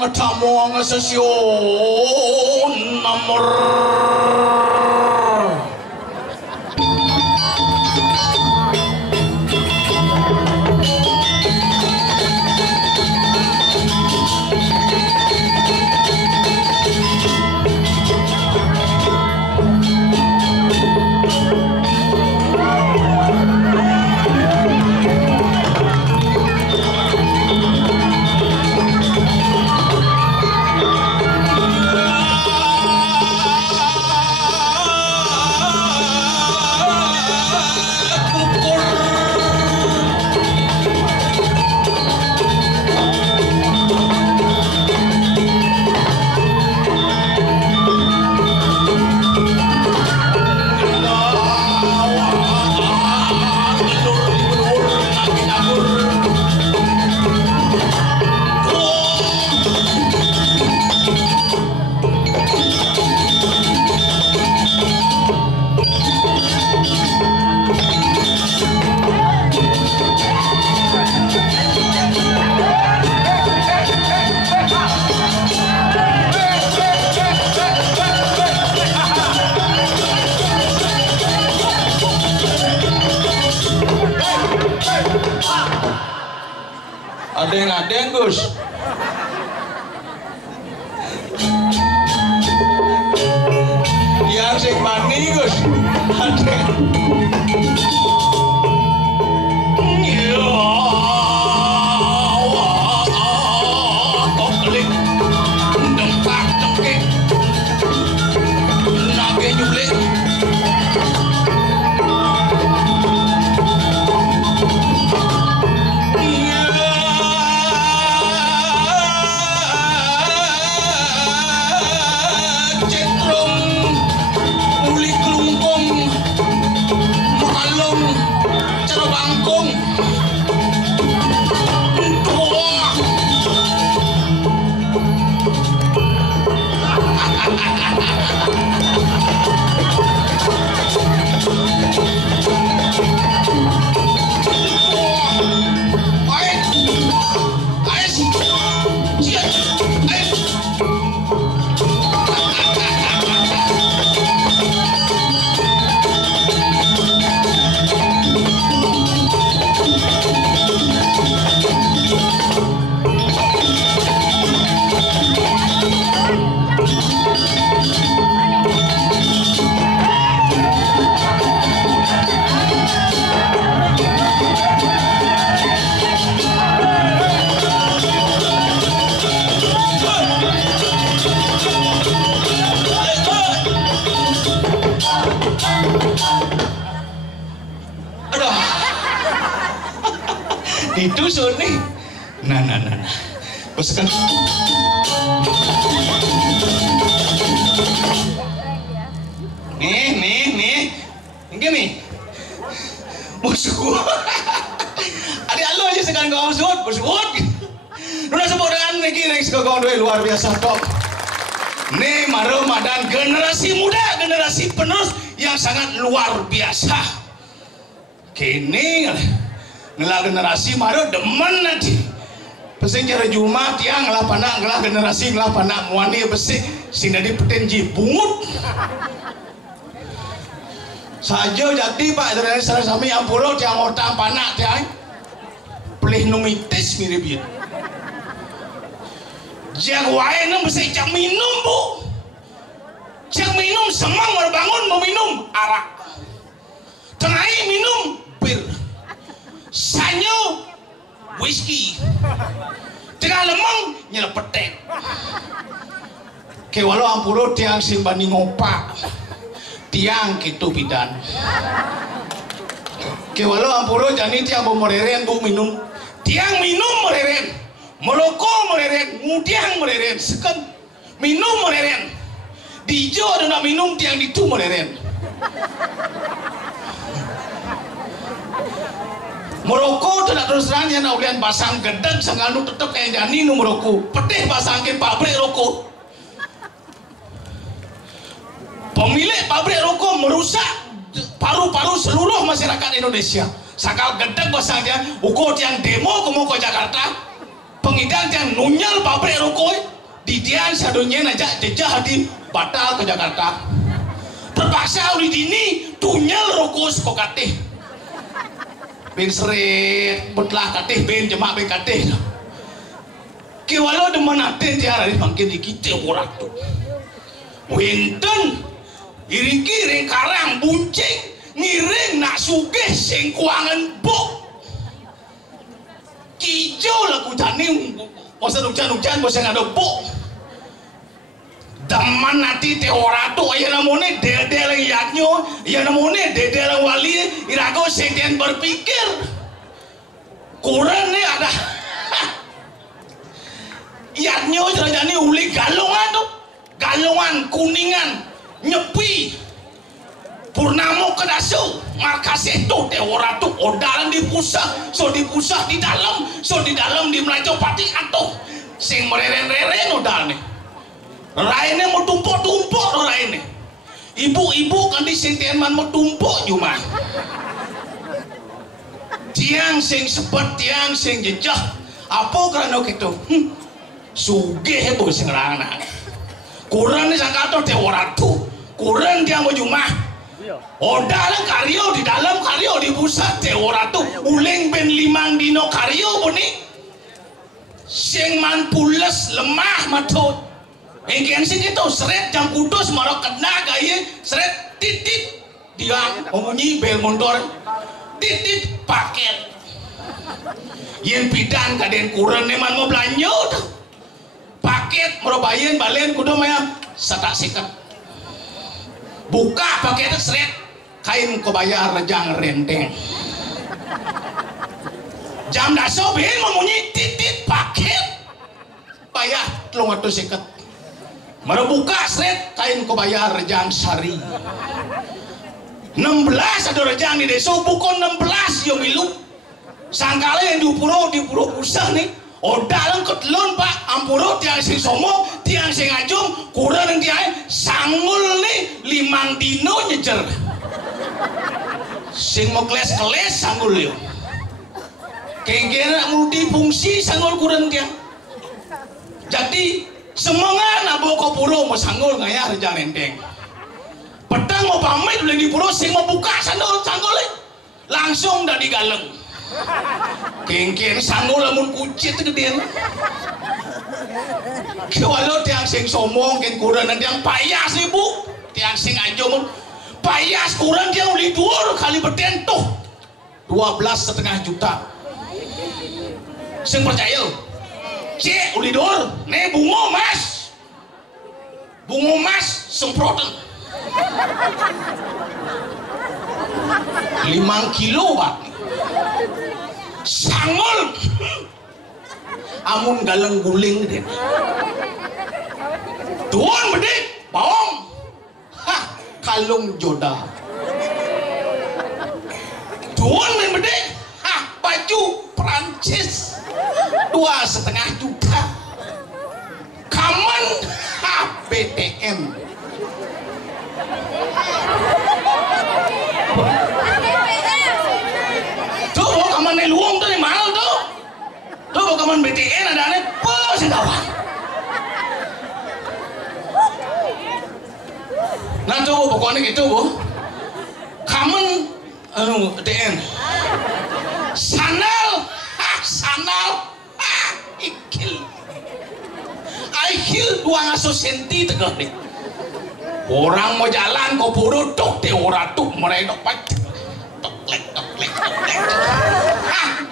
Ngetamong sesyon nomor adeng Gus. Yang sing mani Gus. Adeng. Kok klik. Dempak demkik. Nage nyublik. Didusun nih. Nah. Pesan. Nih. Gini. Musuh. Adik lu aja sekarang kau musuh. Udah sebut dengan Niki kau luar biasa top. Nih Ramadan generasi muda, generasi penerus yang sangat luar biasa. Kini ngelah generasi maru demen nanti pesing cara Jumat yang ngelah panak ngelah generasi ngelah panak muani besi sing dari petenji bungut saja jadi Pak dari salah sami ampuro tiang otang panak tiang pelih numitis mirip itu jak wae nem besi jak minum bu jak minum semang berbangun mau minum arak tengah minum bir sanyo whisky tengah lemang nyelepetek ke walau ampuro tiang simbani ngopak tiang gitu bidan ke walau ampuro jani tiang bomoreren bu minum tiang minum moreren moloko moreren ngudiang moreren seken minum moreren dijo ada minum tiang ditu moreren Moroko tu nak terus terang yang nak ulian pasang gedeg sanganu tetap kayak jani nu Moroko pedih pasangin pabrik rokok pemilik pabrik rokok merusak paru-paru seluruh masyarakat Indonesia sakal gedeg pasangnya ukur yang demo ke Jakarta pengidang yang nunyal pabrik rokok didian sadunya najak jejah di batal ke Jakarta terpaksa uli dini tunyal rokok sekokatih ben seret betlah katih ben jemak ben katih kiwalo demen aten tiara di makin dikite orang tu winten iring-iring karang buncing ngiring nak sugih sing kuangan buk kijau lah kujani masa hujan-hujan masa ada buk daman nanti teoratu ayah namanya del-del yang yaknyo ayah namanya del-del yang wali irago sedian berpikir kurang nih ada yaknyo jadi uli galongan tuh galongan kuningan nyepi Purnamo kedasu markas itu teoratu odalan di pusat so di pusat di dalam di Melayu pati atau sing mereren-reren odal nih lainnya mau tumpuk-tumpuk lainnya ibu-ibu kan di sing tianman mau tumpuk cuma tiang sing sepet tiang sing jejah apa karena gitu sugih bu sing rana kurang nih sangkato teoratu kurang tiang mau cuma odal karyo di dalam karyo di pusat teoratu uling ben 5 dino karyo boni sing man pules lemah matut engken sing itu seret jam kudus marok kena gaya seret titit dia omunyi bel motor titit paket yen pidan kaden kurang neman mau belanja paket merobayin balen kudu maya satak sikat buka paket seret kain kebaya rejang renteng jam daso ben memunyi titit paket bayar 350 mana buka seret kain kebaya rejang sari 16 ada rejang di desa bukan 16 yang milu sangkala yang di pura pusat nih odalang ketelon pak ampuro tiang sing somo tiang sing ajum kurang yang tiang sanggul nih 5 dino nyejer sing mau keles sanggul yo kengkena multifungsi sanggul kurang tiang jadi semangat nabo ko puro mau sanggul ngaya rejang enteng pedang mau pamit boleh di puro sing mau buka sanggul langsung dah digaleng kengken sanggul lamun kucit gedean kalau tiang sing somong ken kurang dan tiang payas nih bu tiang sing ajo payas kurang dia uli dur kali beten tuh 12,5 juta sing percaya cek uli dur nih bungo mas semprotan 5 kilo pak sanggul amun galeng guling deh tuan bedik bawang kalung joda tuan main bedik baju Perancis 2,5 juta kaman BTM tuh kaman luang tuh mahal tuh kaman BTN ada aneh sedawang nah tuh pokoknya gitu bu kaman DN sandal ikil 2,5 senti tegak nih orang mau jalan kau buru tok teoratu mereka toklek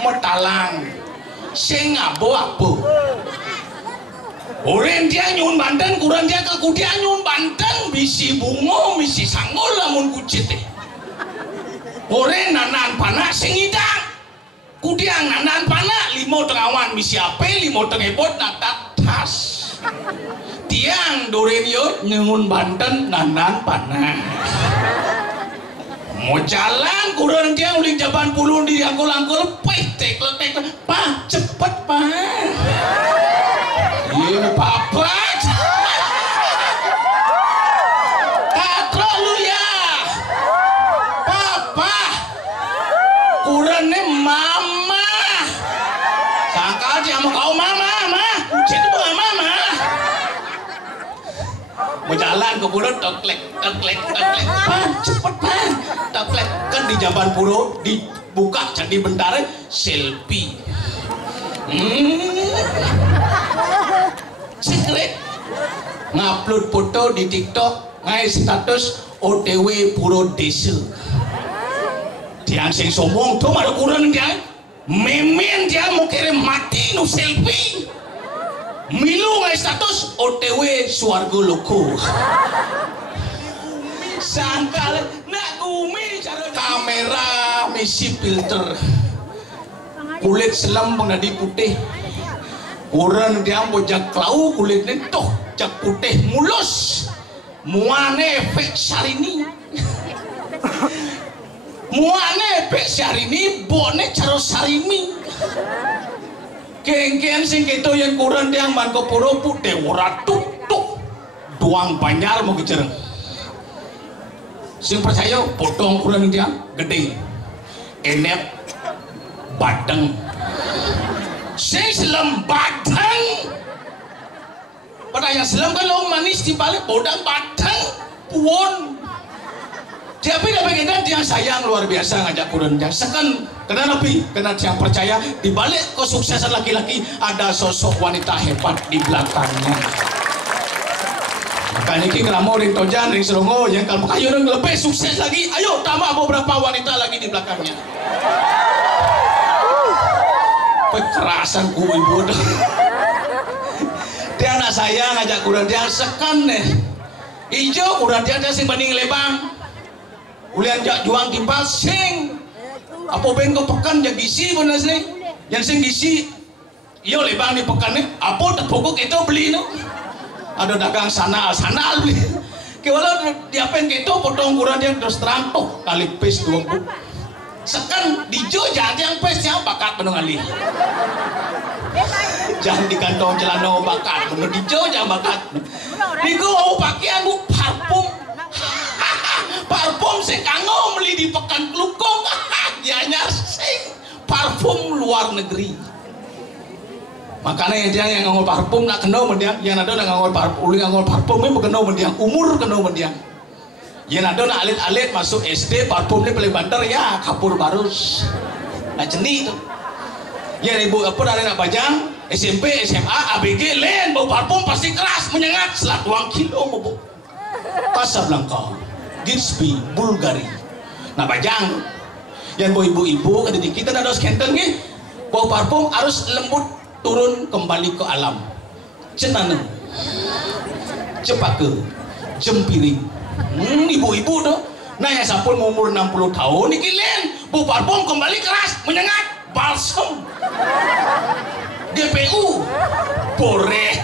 metalang sing abu orang dia nyun Banten kurang dia ke kudia nyun Banten bisi bungo bisi sanggul lamun kucit orang nanan panak sing idang kudia nanan panak 5 tengawan bisi ape 5 tengebot nak tas tiang doren yuk nyun Banten nanan panak mau jalan kurang dia uling jaban puluh di angkul petek pak cepet pak iya papa katro lu ya papa kurangnya mama sangka dia mau kau mama ke puro toklek cepet pan toklek kan di Jamban Puro dibuka jadi bentar selfie secret ngupload foto di TikTok ngai status OTW Puro Desa dia sing sombong tuh ada kurang dia memen dia mau kirim mati nu selfie milu ngai status OTW Swarga Loko sangkal nak gumi kamera misi filter kulit selam penadi putih orang dia bojak klau kulitnya toh jak putih mulus muane efek Syahrini muane efek Syahrini bone caro Syahrini geng-geng sing gitu yang kurang yang manko puro putih ora tuk doang Banjar mau kejar sing percaya potong kurang dia gede enet badeng sing selam badeng pada yang selam kan lo manis di balik bodang badeng puon tapi dapat kita yang sayang luar biasa ngajak kurang dia sekan kena lebih kena yang percaya di balik kesuksesan laki-laki ada sosok wanita hebat di belakangnya makanya ini kalau ring tojan ring serongo yang kalau kayu lebih sukses lagi ayo tambah beberapa wanita lagi di belakangnya kekerasan ku ibu dia anak saya ngajak kurang dia sekan nih hijau kurang dia sing banding lebang ulian jak juang timpal sing apa bengko pekan jak gisi bener sih yang sing gisi iyo lebang di pekan nih apa terpokok itu beli no ada dagang sanal beli kewalau diapain gitu potong kurang dia terus terang tuh kali pes 20 sekan dijo jangan yang pesnya bakat menung ali jangan di kantong celana bakat menung dijo jangan bakat niku pakaian bu parfum sing kanggo beli di Pekan Klukong ya sing parfum luar negeri makanya dia yang nganggo parfum nak kenal mendiang yang ada nganggo parfum uli nganggo parfum ini kenal mendiang umur kenal mendiang yang ada nak alit-alit masuk SD parfum ini paling bandar ya kapur barus nah jenih tuh ya ibu apa dari nak bajang SMP SMA ABG lain bau parfum pasti keras menyengat selat 2 kilo bu Casablanca Girsby Bulgari nah bajang yang bau ibu-ibu ketika kita ada skenten nih bau parfum harus lembut turun kembali ke alam cenaneng cepake jempiring ibu-ibu tuh nah yang sampun umur 60 tahun niki len bau parfum kembali keras menyengat balsam GPU boreh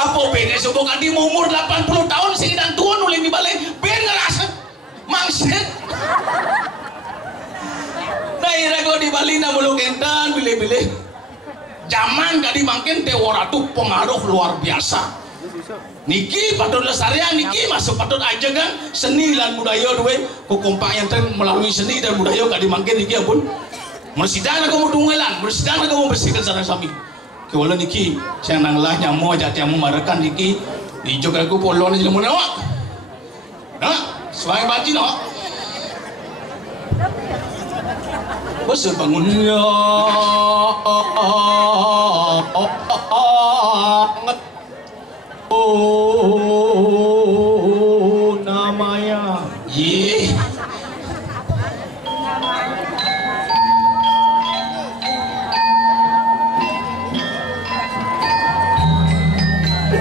apa bene sebok adi umur 80 tahun sing dan tua nulis di balik ben ngerasa mangset nah irago di Bali na bulu kentan pilih-pilih zaman tadi makin teoratu pengaruh luar biasa niki patut lestarian niki masuk patut aja kan seni dan budaya duwe kukumpak yang melalui seni dan budaya gak dimangkin niki ampun mersidang aku mau tunggelan mersidang aku mau bersihkan sarang sami kewala niki saya nanglah nyamu aja tiamu marakan niki di juga aku polon aja mau nawak nah suai baji no bos bangunnya oh namanya ye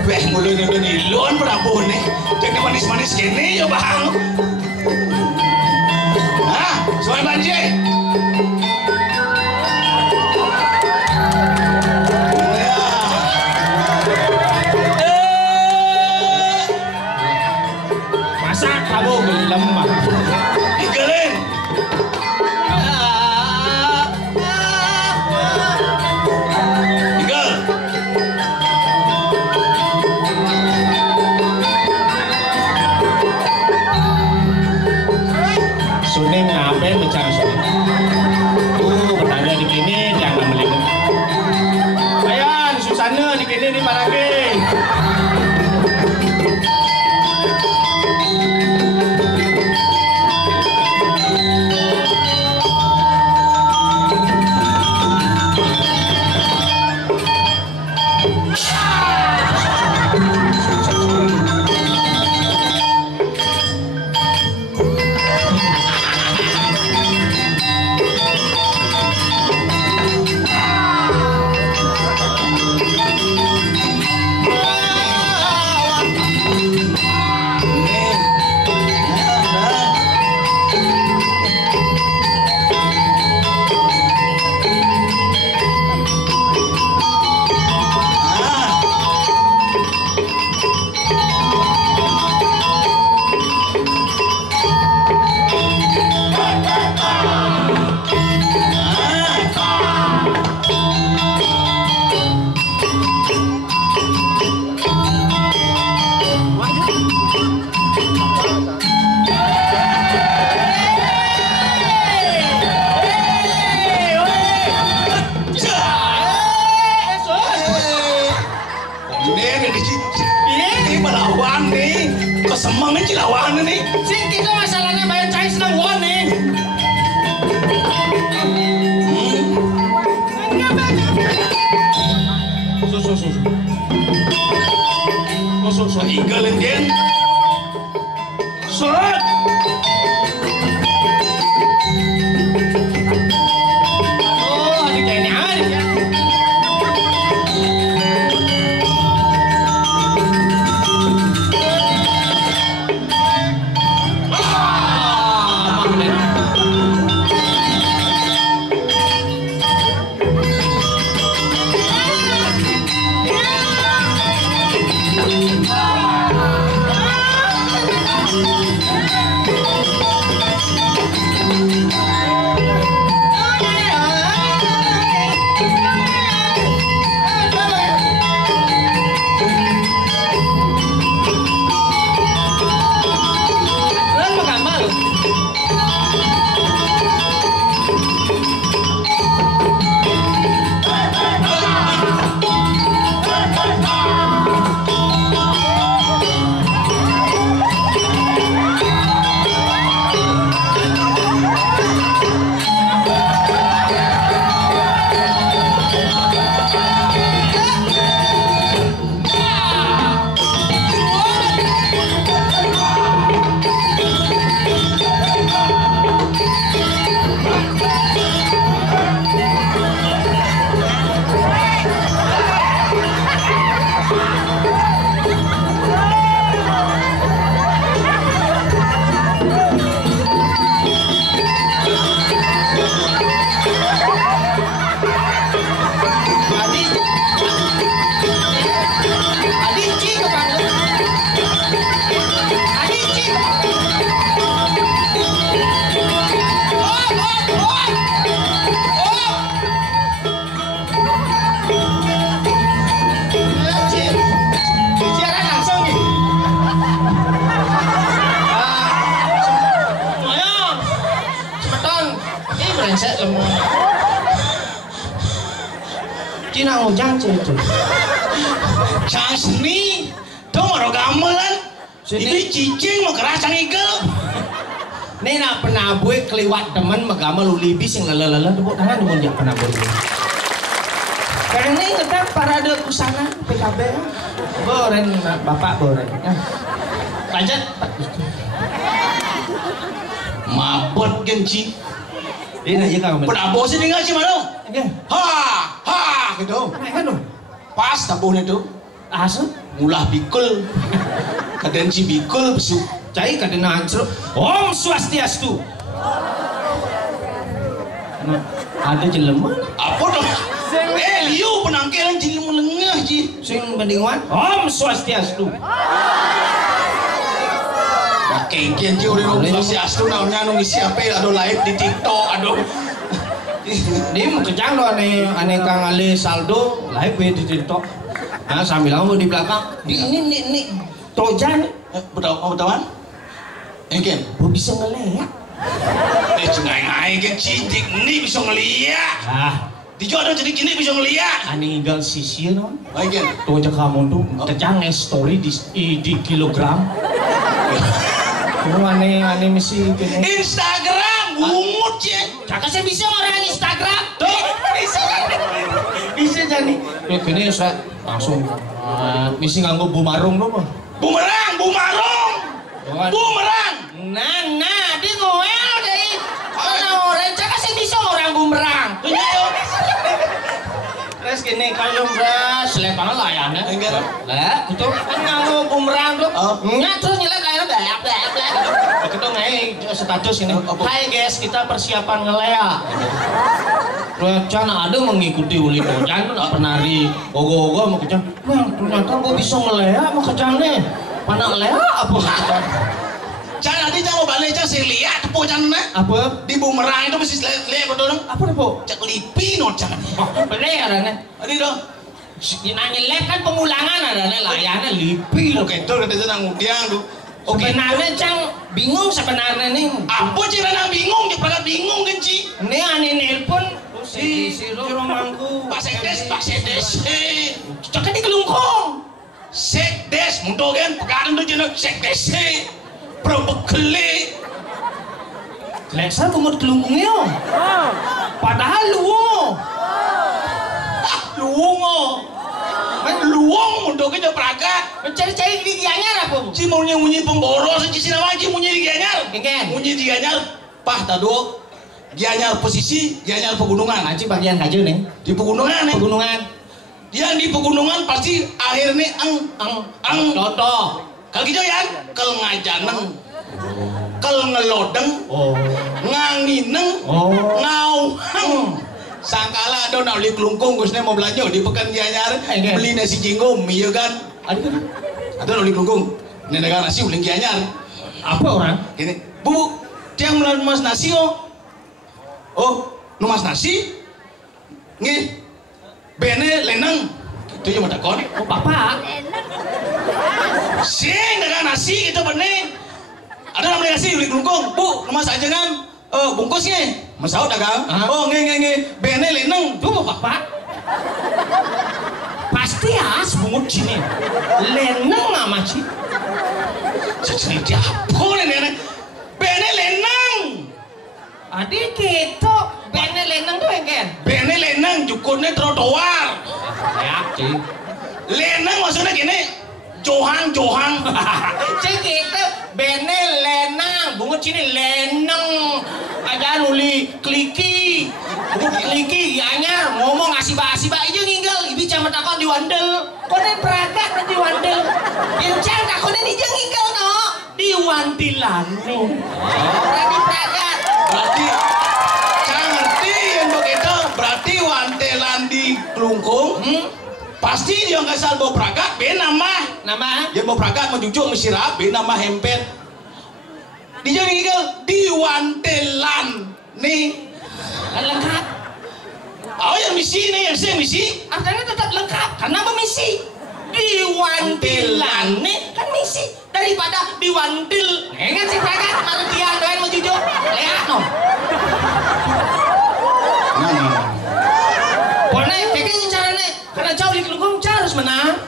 beh mulai nih lon berapa nih jadi manis-manis gini ya bang ah soal banjir masa kamu lemah igelin igel suning ngapain bicara suning bertanya di kini jangan melihat sayang susana di kini di Marake semang ini lawan nih. Sing kita masalahnya bayar cair senang won nih. So inggalin dia. Surat. Oh, di kayaknya ada ya. Cina ngujang itu. Sang seni, tuh mau gamelan. Ini cicing mau kerasang igel. Nih nak penabui keliwat teman megamel ulibi sing lele tepuk tangan mun jak penabui. Karena ini ngetak parade kusana PKB. Boren bapak boren. Lanjut. Mabot genci. Ini aja kang. Penabui sih tinggal sih mana? Ha gitu. Kan dong. Pas tabuhnya tuh. Asal Mulah bikul. Kadenci bikul besuk. cai kadena hancur. Om Swastiastu. Nah, ada jelema. Apa dong? Liu penangkilan jelema lengah ji. Sing mendingan Om Swastiastu. Kengkian ji udah Om Swastiastu namanya anu ngisi apa aduh live di TikTok aduh. Ini mau kejang lo ane Kang Ali saldo live di TikTok. Nah sambil kamu di belakang. Ini Trojan. Betawan? Engken? Gue bisa ngeliat. Cengai kan cidik ini bisa ngeliat. Ah, dijual jadi gini bisa ngeliat. Ane tinggal sisir no. Engken? Tuh aja kamu tuh kejang story di kilogram. Ane misi Instagram umut ya. Kakak saya bisa orang Instagram. Tuh bisa jadi. Gini saya langsung misi nganggo bumarung dong. Bumerang. Nah, di ngoel dari orang cakap sih bisa orang bumerang. Terus gini kalau beras lepang layarnya. Lah, itu kan nganggo bumerang tuh. Terus nyelek kayaknya blak. Itu ngai status ini. Hai guys, kita persiapan ngelea. Recan ada mengikuti uli Trojan tuh nggak pernah di gogo mau kejang. Wah, ternyata gue bisa ngelea mau kejang nih. Mana ngelea apa? Jangan nanti jangan balik jangan saya lihat po jangan Apa? di bumerang itu mesti lihat betul dong. Apa po? Cak lipi no jangan. Bener ada Adi dong. Nanya lep kan pengulangan ada layarnya lipi lo. Oke, itu kata jangan ngudiang tuh. Sebenarnya cang bingung sebenarnya nih. Apa cina nang bingung? Dia pernah bingung kan ci? Ini aneh nelpon si romangku. Pak Sekdes. Cakap di kelungkong. Sekdes ges muntuk kan pekan itu jenak sektese probekele Leksa kumut kelungkungnya padahal luwung luwung muntuknya pragat mencari-cari di Gianyar apa? si munyi pemboro si sinawan si munyi di Gianyar munyi di Gianyar pah tadu Gianyar pesisi Gianyar pegunungan aci bagian aja nih di pegunungan dia di pegunungan pasti akhirnya ang toto kalau gitu ya kalau ngajaneng kalau ngelodeng ngangineng ngauheng sangkala ada nak beli kelungkung gusnya mau belanja di pekan Gianyar beli nasi jinggung iya kan ada nak beli kelungkung ini negara nasi beli Gianyar apa orang gini bu tiang melalui mas nasi oh numas nasi nih bene lenang itu cuma takon oh bapak sing dengan nasi itu bening ada namanya nasi beli kelungkung bu numas aja kan bungkusnya masau dagang oh nge bene lenang tuh bapak pasti ya sebungut sini lenang nama sih secerita apa nih bene lenang adik kita bene lenang tuh kan bene lenang jukutnya trotoar ya sih lenang maksudnya gini johang cik kita bene lenang bungut sini lenang aja nuli kliki Gianyar ngomong asiba aja nginggal ibi camat takon di wandel konen peragat di wandel bincang takonen ija nginggal no di wantilan nih berarti peragat berarti saya ngerti yang begitu berarti wantelan di kelungkung pasti dia nggak salah bawa peragat ben nama yang bawa peragat menjujuk mesirap ben nama hempet dia nginggal di wantelan nih lengkap oh yang misi nih yang saya misi artinya tetap lengkap karena memisi diwantilan nih kan misi daripada diwantil ingat sih peragat malu dia doain mau jujur lihat no pokoknya kayaknya caranya karena jauh di kelungkung harus menang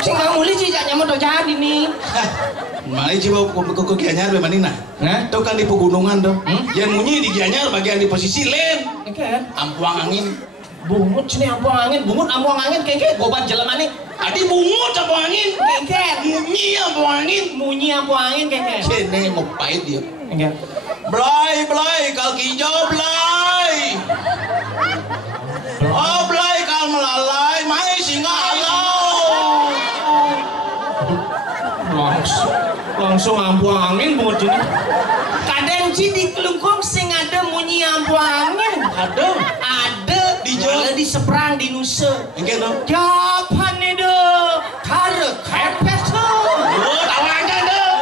sih nggak mulai sih jangan mau jadi nih mari coba ke Gianyar bagaimana itu kan di pegunungan tuh yang munyi di Gianyar bagian di posisi len ampuang angin bungut sini ampuang angin kayak gobat jelemane adi bungut ampuang angin kayak munyi ampuang angin kayak sini mau pahit dia Blay kal hijau Blay oh Blay kal melalai mai singa alau langsung ampuang angin bungut sini kadenci di kelungkung sing ada munyi ampuang angin ada di seberang di Nusa enggak dong japan itu taruh kepet tuh tawangan tuh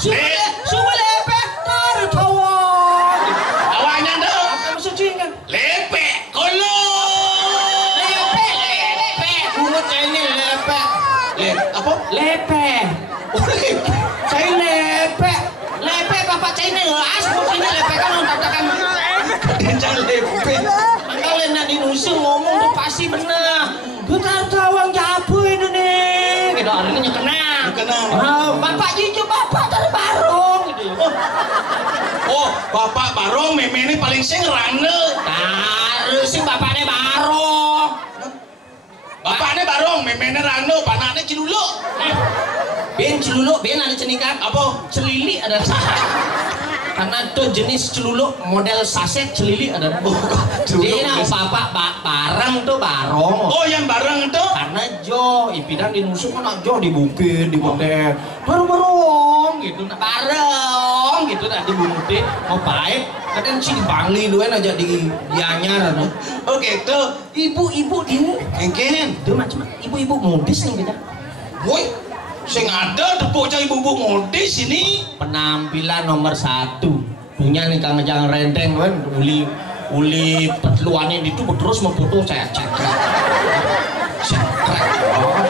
suwe lepet taruh tawon tawangan tuh apa maksud kan lepek kolo lepek bungut ini lepek apa lepek saya lepek bapak saya ini ngelas mungkin lepek kan katakan kencang lepek kalian nak di Nusa ngomong tuh pasti benar kita tawang jabu itu nih gitu artinya kena bapak jujur bapak terbarong gitu oh bapak barong meme ini paling sing rane harus sih bapaknya barong meme ini rane panaknya ciluluk ben ada cenikan apa celili ada karena itu jenis celuluk model saset celili ada jadi bapak bareng tuh barong oh yang bareng itu karena jo ipidang di Nusa kan jo di bukit di konten bareng gitu bareng gitu di bukit mau baik kadang si Bangli dua aja di Gianyar oh gitu ibu-ibu ini engken itu macam ibu-ibu modis nih kita woi sing ada tepuk cah ibu-ibu modis ini penampilan nomor 1 punya nih kang jangan renteng kan uli petluannya itu terus memfoto saya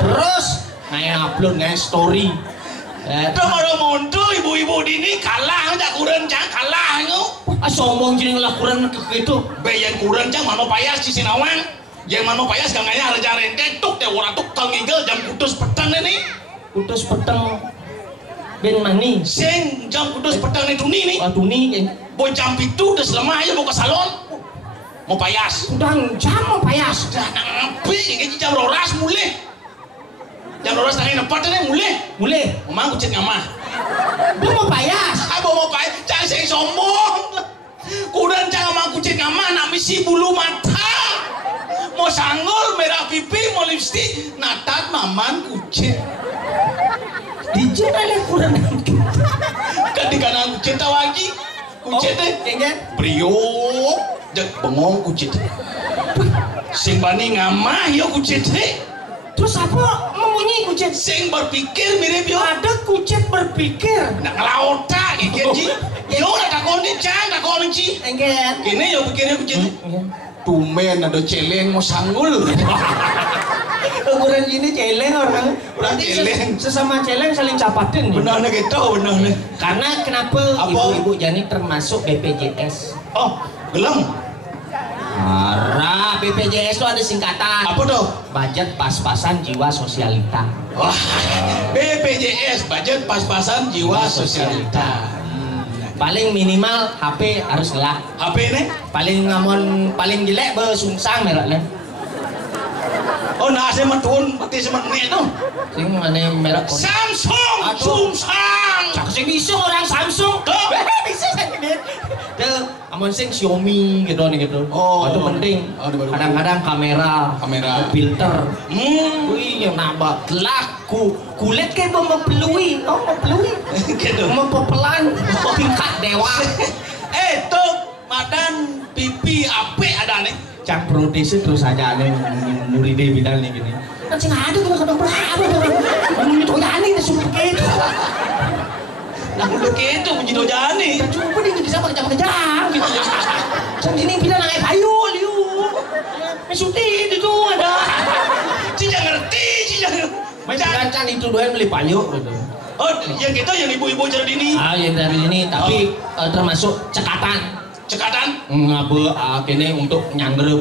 terus naik upload naik story itu malah muncul ibu-ibu ini kalah aja kurang cang kalah itu sombong jadi lah kurang itu bayan kurang cang mana payah si Sinawang Yang mana payas kang ayah raja rente tuk teh orang tuk kang igel jam kudus petang nih. Kudus peteng ben mani. Sing jam kudus petang nih tuni nih. Oh tuni. Boy jam itu udah selama aja mau ke salon. Mau payas. Udah jam mau payas. Dah ngapi ini jam roras mulai. Jam roras tangin empat nih mulai. Mulai. Memang kucing ngamah. Dia mau payas. Abo mau payas. Jangan sing sombong. Kudan jangan mau kucing ngamah nak misi bulu mata. Mau sanggul merah pipi mau lipstick natat maman kucing. Dijin ale kurang. Kan di kanan kucing tawagi. Kucing teh. Priok. Jak bengong kucing. Sing bani ngamah yo kucing teh. Terus apa memunyi kucing? Sing berpikir mirip yo. Ada kucing berpikir. Nak ngelaota gitu. Yo nak takon di can takon ci. Enggen. Kene yo pikirnya kucing. Tumen ada celeng mau sanggul. Ukuran gini celeng orang. Berarti celeng. Sesama celeng saling capatin. Benar gitu, benar. Karena kenapa ibu-ibu Jani termasuk BPJS? Oh, gelem. Marah, BPJS itu ada singkatan. Apa tuh? Budget pas-pasan jiwa sosialita. Wah, BPJS, budget pas-pasan jiwa sosialita. Paling minimal HP harus gelap. HP ini? Paling jelek besungsang merek lah. Oh, nah saya mentun, berarti saya menit tuh. Sing mana merek Samsung, Samsung. Cak sing bisa orang Samsung. Tuh. Bisa ini. Tuh, amun sing Xiaomi gitu nih gitu. Oh, itu penting. Kadang-kadang kamera, filter. Wih, yang nambah laku. Kulit kayak mau pelui, Gitu. mau pepelan, tingkat dewa. Tuh, madan pipi ape ada nih. Cak produksi terus aja nih muridnya bilang nih gini. Kan sih ada tuh kadang berapa tuh. Ini Dojani disuruh begitu. Nah udah gitu puji Dojani. Coba dia bisa pakai kejam gitu. Sang sini bilang naik kayu liu. Mesuti itu ada. Cica ngerti, Cica. Macam itu doang beli payung gitu. Oh, yang gitu yang ibu-ibu jadi ini. Yang dari ini tapi termasuk cekatan. Cekatan? Ngabe kene untuk penyangger.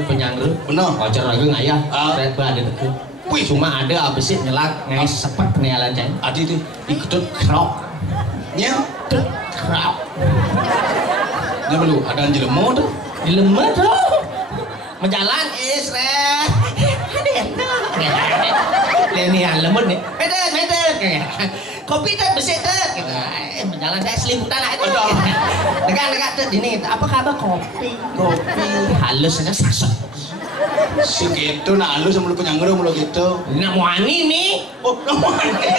Bener. Wajar lagi ngayah. Saya ada deket. Wih, cuma ada abesit nyelak ngai sepet penealan cai. Adi itu Ikut krok. Nya Krok. Nya belum ada jelema tuh. Jelema tuh. Menjalan Israel. Lenian lemut nih. Medet. Kopi teh besit teh. Menjalan saya selimutan lah itu. Dekat tuh ini apa kabar kopi halus aja sasok. Si gitu nak halus sama lu penyangger mulu gitu. Nak wani nih. Oh, nak wani.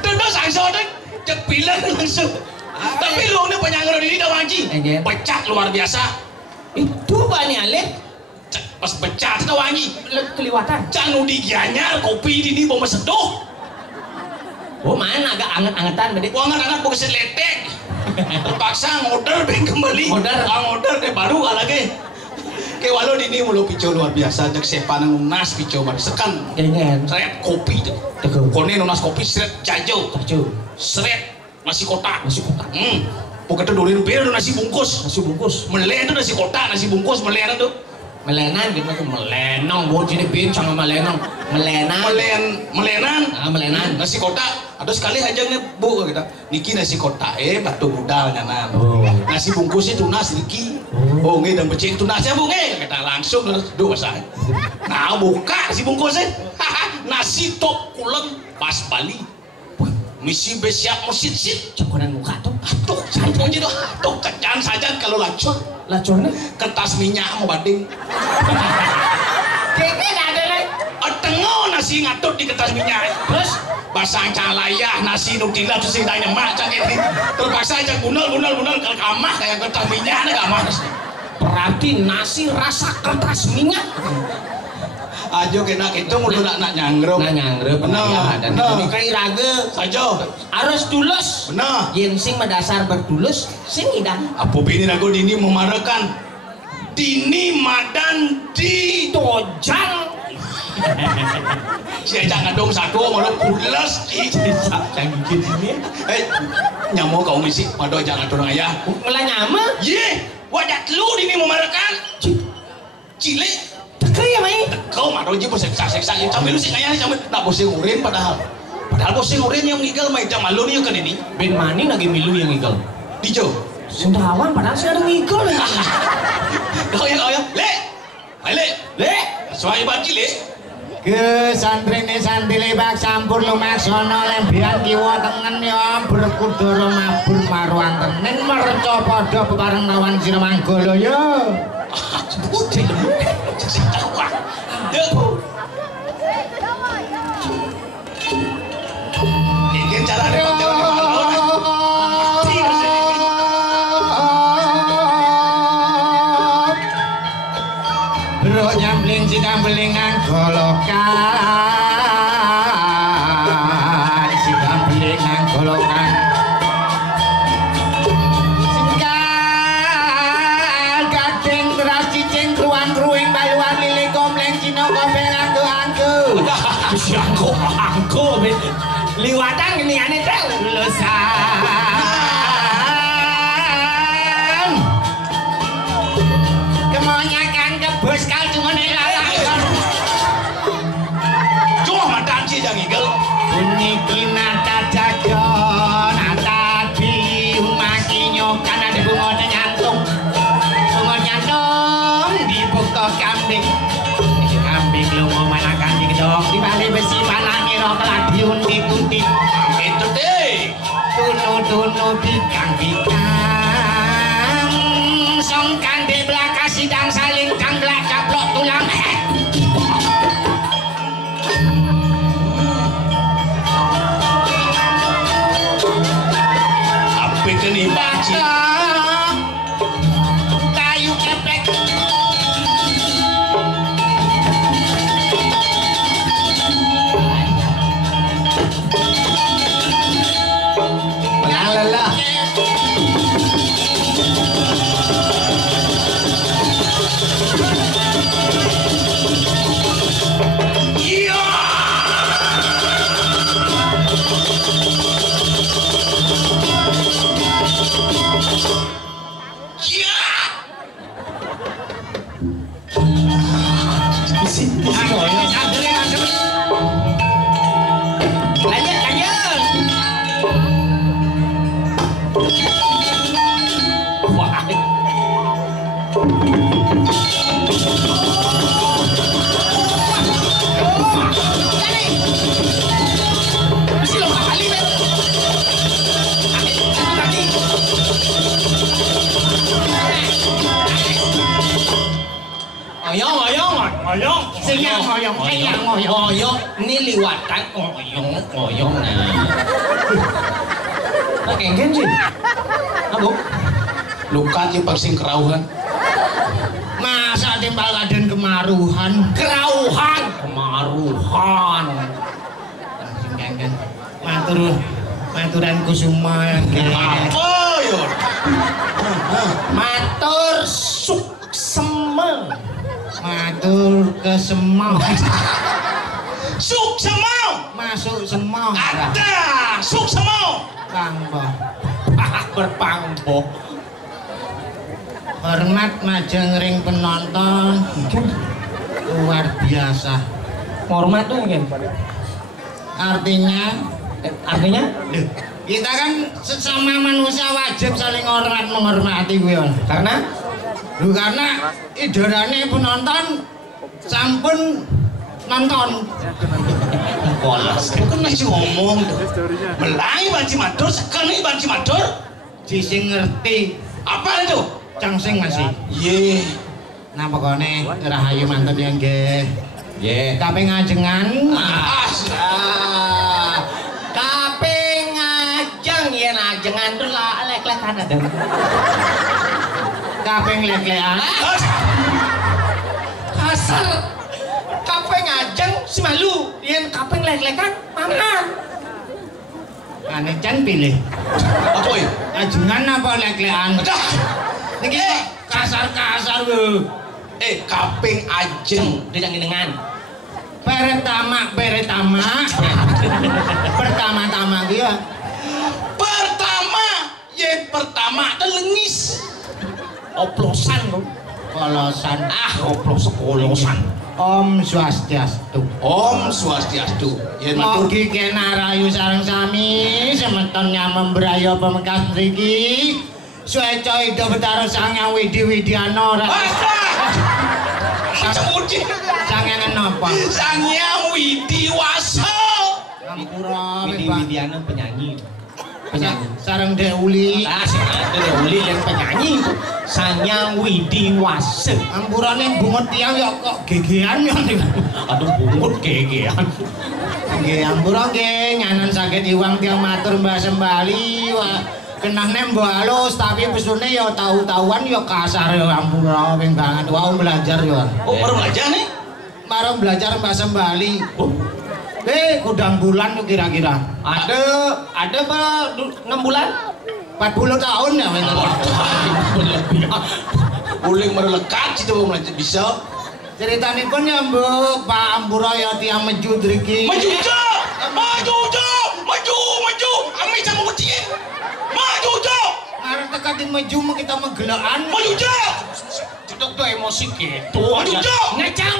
Tuh sasok deh. Cepilan langsung. Tapi lu ini penyangger ini dah wangi. Pecat luar biasa. Itu bani Alif. Pas pecat dah wangi. Keliwatan. Jangan digianyar kopi di ini bawa seduh. Oh mana agak anget-angetan berarti. Anget-anget mau keset letek. Terpaksa ngorder ben kembali. Ngorder deh baru lagi. Kayak walau di ini mulu pico luar biasa. Jak sepan nunas pico baru sekan. Jangan. Seret kopi tuh. Kone nunas kopi seret jajo. Seret nasi kotak. Pokoknya dorin bir nasi bungkus. Melen tuh nasi kotak, nasi bungkus melen tuh. Melenan gitu tuh melenong buat sini bincang sama melenong melenan nasi kotak atau sekali aja nih bu kita niki nasi kotak batu budal nyanan nasi bungkusnya tunas niki nge dan becek tunasnya bu nge kita langsung duh basah nah buka nasi bungkusnya nasi top kuleng pas Bali misi besiap mesit campuran muka tuh campuran gitu tuh jangan saja kalau lacurnya kertas minyak mau banding kayaknya ada nih tengok nasi ngatut di kertas minyak terus basang calayah nasi nutila terus yang tanya mak cak ini terpaksa aja bunal ke kamah kayak kertas minyak gak mas berarti nasi rasa kertas minyak ajo kena itu mulu nak nyanggrep benar dan ini kai raga ajo harus tulus benar yang sing mendasar bertulus sing idang apa bini ragu dini memarakan dini madan di tojang si jangan dong satu malu pulas jangan gigit ini nyamuk kau misi mado jangan dorong ayah malah nyama ye wajah lu dini memarakan cilik. Teka ya mai. Kau mah roji bos seksa yang camil sih kayaknya camil. Nak bos ngurin padahal bos ngurin yang ngigal mah jam malu nih kan ini. Ben mani lagi milu yang ngigal. Dijo. Sendawan padahal saya ada ngigal. Kau ya, le. Suai banci le. Ke santrine santri lebak sampur lumaksana lembian kiwa tengen ya berkudara mabur maruan tenen merca padha bebareng lawan sira manggala ya. Ingin carane Pak Dewa bro nyambling sidang belingan golokan sidang belingan golokan singgal gading teras cicing ruang ruing baluan lili kompleng cino kopeng anggo Angko liwatan ini aneh tau lulusan kemonyakan kebus kal cuma nelalang cuma mata anci yang ngigal. bunyi nata jago nata di umaki nyokan ada bunga nyantung dibuka kambing lu mau mana kambing dong di balik besi panah ngiro keladi unti Itu deh. tunu bikang songkan di belakang sidang saling kanglak kaplok tulang Apa itu nih banci? kayu kepek lelah Iya. Iya. Oyong ini liwatan oyong nah kengken sih abu Luka aja pasing kerauhan. masa timbal aden kemaruhan maturan kusuma Apa yo? matur suksema matur ke semau Suk semau. masuk semau Ada suk semau. pangbo berpangbo hormat majeng ring penonton luar biasa hormat tuh kan artinya Loh, kita kan sesama manusia wajib saling hormat menghormati gue karena idolanya penonton sampun nonton polos Bukan masih ngomong tuh. Melangi banci matur, sekali banci matur. sing ngerti Apa itu? cangsing masih Ye. nah pokoknya rahayu mantep yang ge tapi ngajengan tapi ngajeng ya ngajengan tuh lah lek-lekan ada tapi ngelek-lekan kasar kape ngajeng si malu yang kape lek-lekan mana aneh can pilih Apa ya? ngajengan apa lek-lekan Udah. ini kasar-kasar lu Kaping ajeng. dia jangan dengan pertama pertama dia Pertama, yang pertama itu lengis. oplosan lo Polosan. Polosan. Om Swastiastu. Om Swastiastu. Yen matur Mugi kena rayu sareng sami semeton nyamem brayo pamengkas mriki. Sueca ida betara Sang Hyang Widi Widiana. Sang Hyang napa? Sang Hyang Widiwasa. Ampura Widiana penyanyi. Sareng Dek Uli. Dek Uli yang penyanyi. Sang Hyang Widiwasa. Ampurane bungut tiyang ya kok gegean ya. Aduh bungut gegean. Nggih ampura nggih nyanan saged iwang tiyang matur Mbah Sembali. Kenah nembok halus tapi pesune ya tahu-tahuan ya kasar ya ampura ping banget. Wau belajar ya. Oh, baru belajar nih? Baru belajar Mbah Sembali. Kudang bulan tuh kira-kira. Ada berapa 6 bulan? 40 tahun ya men. Boleh merelekat itu bisa. Ceritanipun ya Mbok, Pak Ampura ya tiyang meju driki. Maju. Ami sama kucing. Maju. Arep tekan di meju kita megelekan. Maju. Cedok tuh emosi gitu. Maju. Ngecang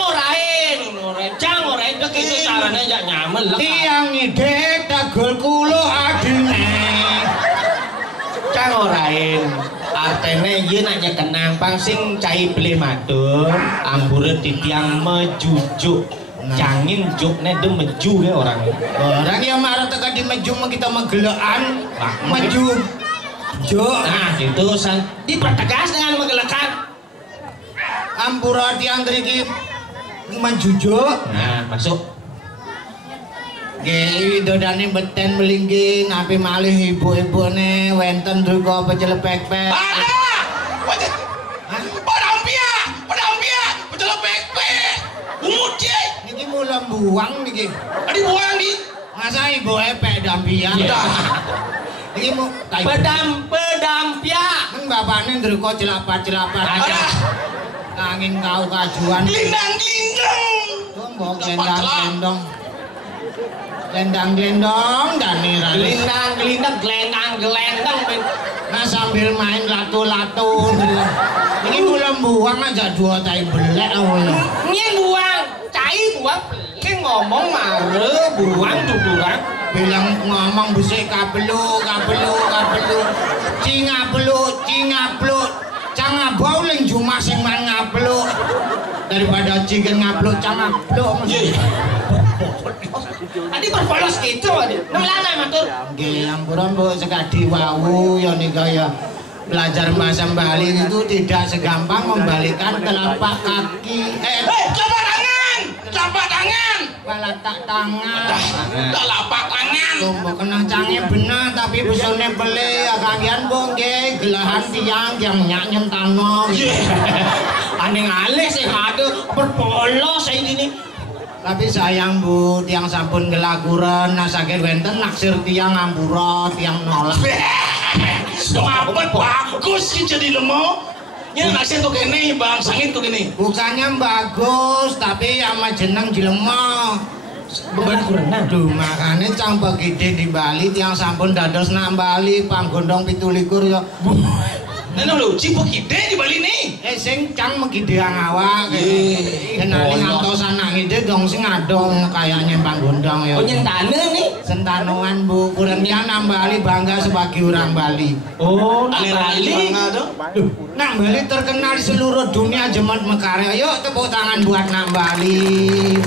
orain begitu caranya aja nyamel. Tiang ide dagol kulo adine. Cang orain. Artene ieu nanya kenang pangsing cai beli matur, ambure titiang mejujuk. Cangin jukne de meju ya orang. Orang yang marah tekan di meju kita megelekan. Meju. Juk. Nah, itu san dipertegas dengan megelekan. Ampura tiang driki menjujuk. Nah, masuk. Nggih, dodane beten melingging, api malih ibu-ibune wenten druga pejelepek-pek. Pedampia, pejelepek-pek. Umut ye. Niki mula buang niki. Adi buang di. Masa ibu epek dampian. Niki mau Pedampia. Neng bapakne druga celapat-celapat. Angin kau kajuan. Glindang. Mbok glendang-glendong. Glendang-glendong danira. Glendang. Nah sambil main latu-latu. Ini mulai buang aja dua tai belek awalnya. Ini buang, cai buang. Ini ngomong mare buang duduran. Bilang ngomong besok kapelu. Cingapelu. Cang bau ling cuma sing man ngapluk. Daripada cigen ngapluk cang ngapluk. Tadi berpolos gitu aja. Nelana matur. Nggih, ampura Mbok sekadi wau ya nika ya. Belajar bahasa Bali itu tidak segampang membalikan telapak kaki. Telapak tangan. Telapak tangan. Tumbuk kena cange bener tapi besone beli kagian Mbok nggih gelahan tiang yang nyak nyentano. Aneh alih sih ada berpolos ini. Tapi sayang Bu, tiang sampun gelaguran nasake wenten naksir tiang ampura, tiang nolak. Apa bagus sih jadi lemah. Ya naksir tuh kene Bang Sangit tuh kene. Bukannya bagus, tapi ama jeneng jelema. Aduh, makanya cang begede di Bali tiang sampun dados nak Bali panggondong 17 ya. Nana lho, cipok ide di Bali nih. Sing cang megide awak. Kenali ngantos anak ide dong sing adong kayaknya panggondong ya. Oh nyentane nih. Sentanoan Bu, kurang nang Bali bangga sebagai orang Bali. Oh, Bali. Nang Bali terkenal di seluruh dunia jemet mekare. Ayo tepuk tangan buat nang Bali.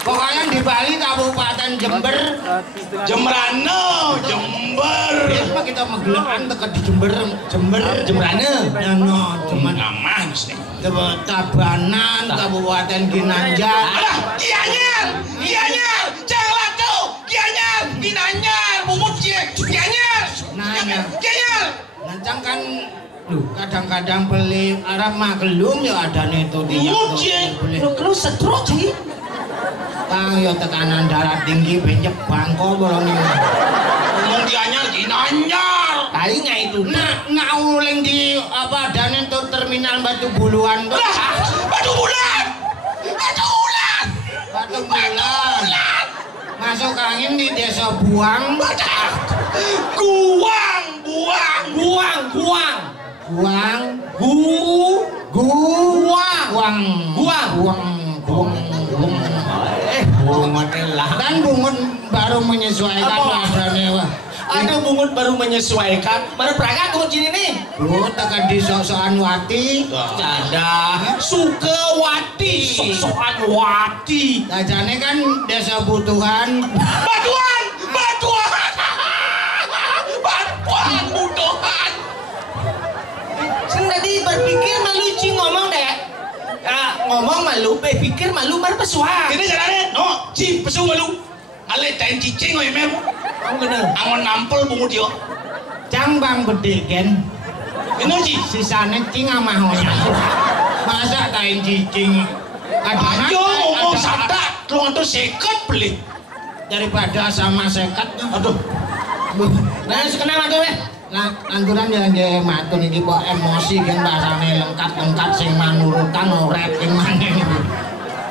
Pokoknya di Bali Kabupaten Jember. Jembrana, Jember. Biasa kita megelekan teka di Jembrana. No, cuman aman sih. Tabanan Kabupaten Ginanjar. Gianyar, jangan tuh, Ginanjar, bumut Gianyar. Gianyar. Nancang kan, kadang-kadang beli Arab magelum ya ada neto dia. Lu setruk sih. Kang ya tekanan darah tinggi benjek bangko bolongnya. Ngomong Gianyar. Tadinya itu. Nah uling di apa dan itu terminal Batu Buluan. Batu Bulan. Masuk angin di desa Buang. Guang. Gu buang. Bungut lah. Kan bungut baru menyesuaikan adanya. Ada bungut baru menyesuaikan. Baru berangkat bungut sini nih. Lu tekan di sok-sokan wati. Ada Sukawati. Sok-sokan wati. Tajane kan desa butuhan. Batuan butuhan. Sen tadi berpikir malu cing ngomong deh. Ngomong malu, berpikir malu berpesuah. Kini caranya, no, ci pesu malu. Ale tain cicing oi mem. Angon nampel bungut yo. Cang bang gede kan. Ini ci. Sisane cing amah onya. Masa tain cicing. Ayo ngomong sadak, lu ngantuk seket beli. Daripada sama sekat. Aduh. Nah, sekenal aja weh. Nah, angguran ya nggih matur iki kok emosi kan bahasane lengkap sing manurutan urip ing maneh niku.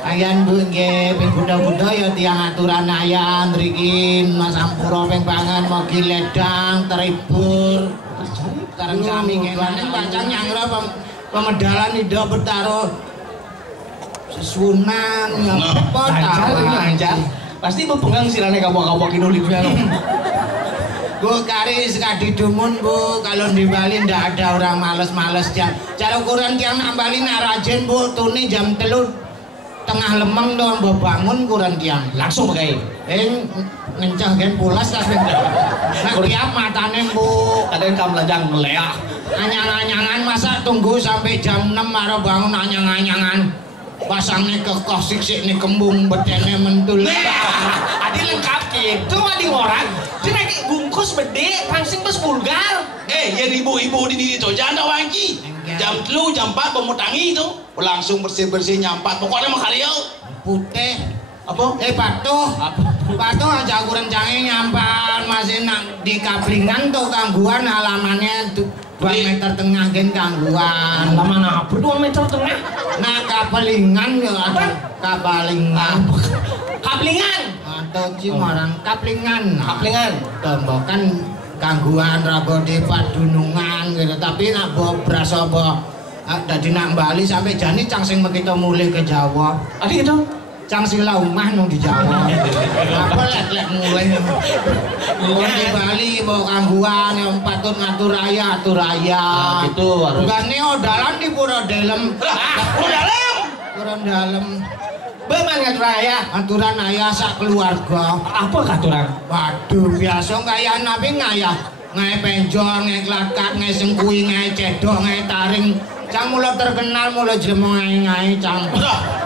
Ayan Bu nggih ping budha-budha ya tiyang aturan ayan mriki Mas Sampura ping bangan mogi ledang teribur. Kareng sami kenanen pancang nyangra pemedalan ida betaro sesunan ya apa ta. Pasti bebengang sirane kapok-kapok kinuli kuwi anu. Bu karis kadi dumun Bu, kalau di Bali ndak ada orang males-males jam. Cara ukuran tiang nak Bali nak rajin Bu, tuni jam 3 tengah lemeng doang Bu bangun ukuran tiang. Langsung pakai. Ngencah gen pulas lah ben. Nak tiap matane Bu. Kadang kam lajang meleak. Anyang-anyangan masa tunggu sampai jam 6 maro bangun anyang-anyangan. Pasangnya kekeh sik nih kembung betene mentul. Adi lengkap gitu adi orang. Dia lagi bungkus bede, pangsing bos vulgar. Ya ibu-ibu di diri tuh jangan wangi. Jam 3, jam 4 pemutangi itu langsung bersih-bersih nyampat. Pokoknya mah kalian putih. Apa? Patuh aja aku rencange nyampan masih nak di Kaplingan tuh gangguan halamannya 2 meter tengah gen gangguan. Halaman apa 2 meter tengah? Nah Kaplingan ya ada Kapalingan. Kaplingan. Atau Cimarang Kaplingan. Kaplingan. Tembokan gangguan rago di padunungan gitu. Tapi nak bawa berasa bawa dari nak Bali sampai jani cang sing begitu mulai ke Jawa. Adi gitu. Cang sila umah nung di Jawa. Apa lek mulai. Mulai di Bali bawa gangguan yang patut ngatur raya. Gitu harus. Bukannya odalan di pura dalam. Pura dalam. Beman ngatur raya. Aturan ayah sak keluarga. Apa aturan? Waduh biasa kaya nabi ngayah. Ngai penjol, ngai kelakak, ngai sengkui, ngai cedok, ngai taring. Cang mulai terkenal mulai jelema ngai cang.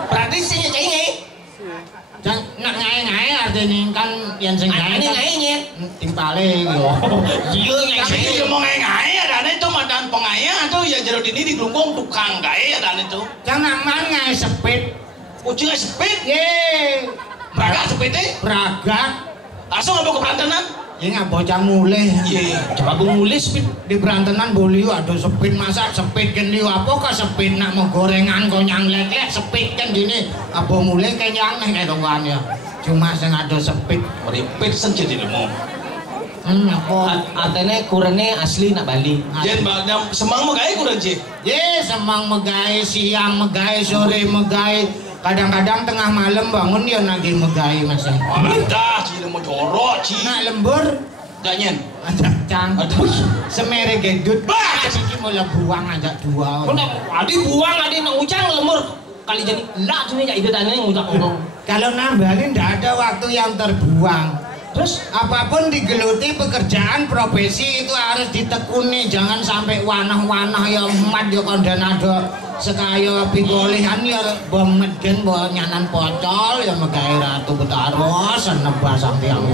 Berarti sing ngai. Cang nak ngai artinya kan yang sing ngai. Ini ngai timpale yo. Iya Tapi ngai. dia mau ngai ada itu madan pengaya atau ya jero dini di Glunggung tukang gawe ada itu. Cang nak man ngai sepit. Ujungnya sepit. Ye. Braga sepitnya. Braga. Langsung apa ke Perantenan? Ya nggak bocah mulai. Iya. Coba gue ngulis speed. Di Perantenan boleh ada sepit masa sepit kan liu apa kah sepit nak mau gorengan kau nyang lek sepit kan gini apa mulai kenyang nih kayak ya. Cuma saya ada sepit. Meripit sen jadi demo. Apa? Artinya kurangnya asli nak Bali. Jen bagam semang mau gawe kurang sih. Ye semang megai siang megai sore megai kadang-kadang tengah malam bangun ya nagi megai masih. Ada sih mau jorok sih. Nak lembur Janyen. ada cang. Aduh. Semere gedut. Bah. Siki mau buang aja dua. Adi buang adi nak ucang lemur kali jadi lah cuma itu tanya yang ucap ngomong. Kalau nambahin tidak ada waktu yang terbuang. Terus Apapun digeluti pekerjaan profesi itu harus ditekuni, jangan sampai wanah-wanah ya emat ya kondanado sekaya pikolehan ya bomeden bawa nyanan pocol ya megai ratu betaro senebah sampeyan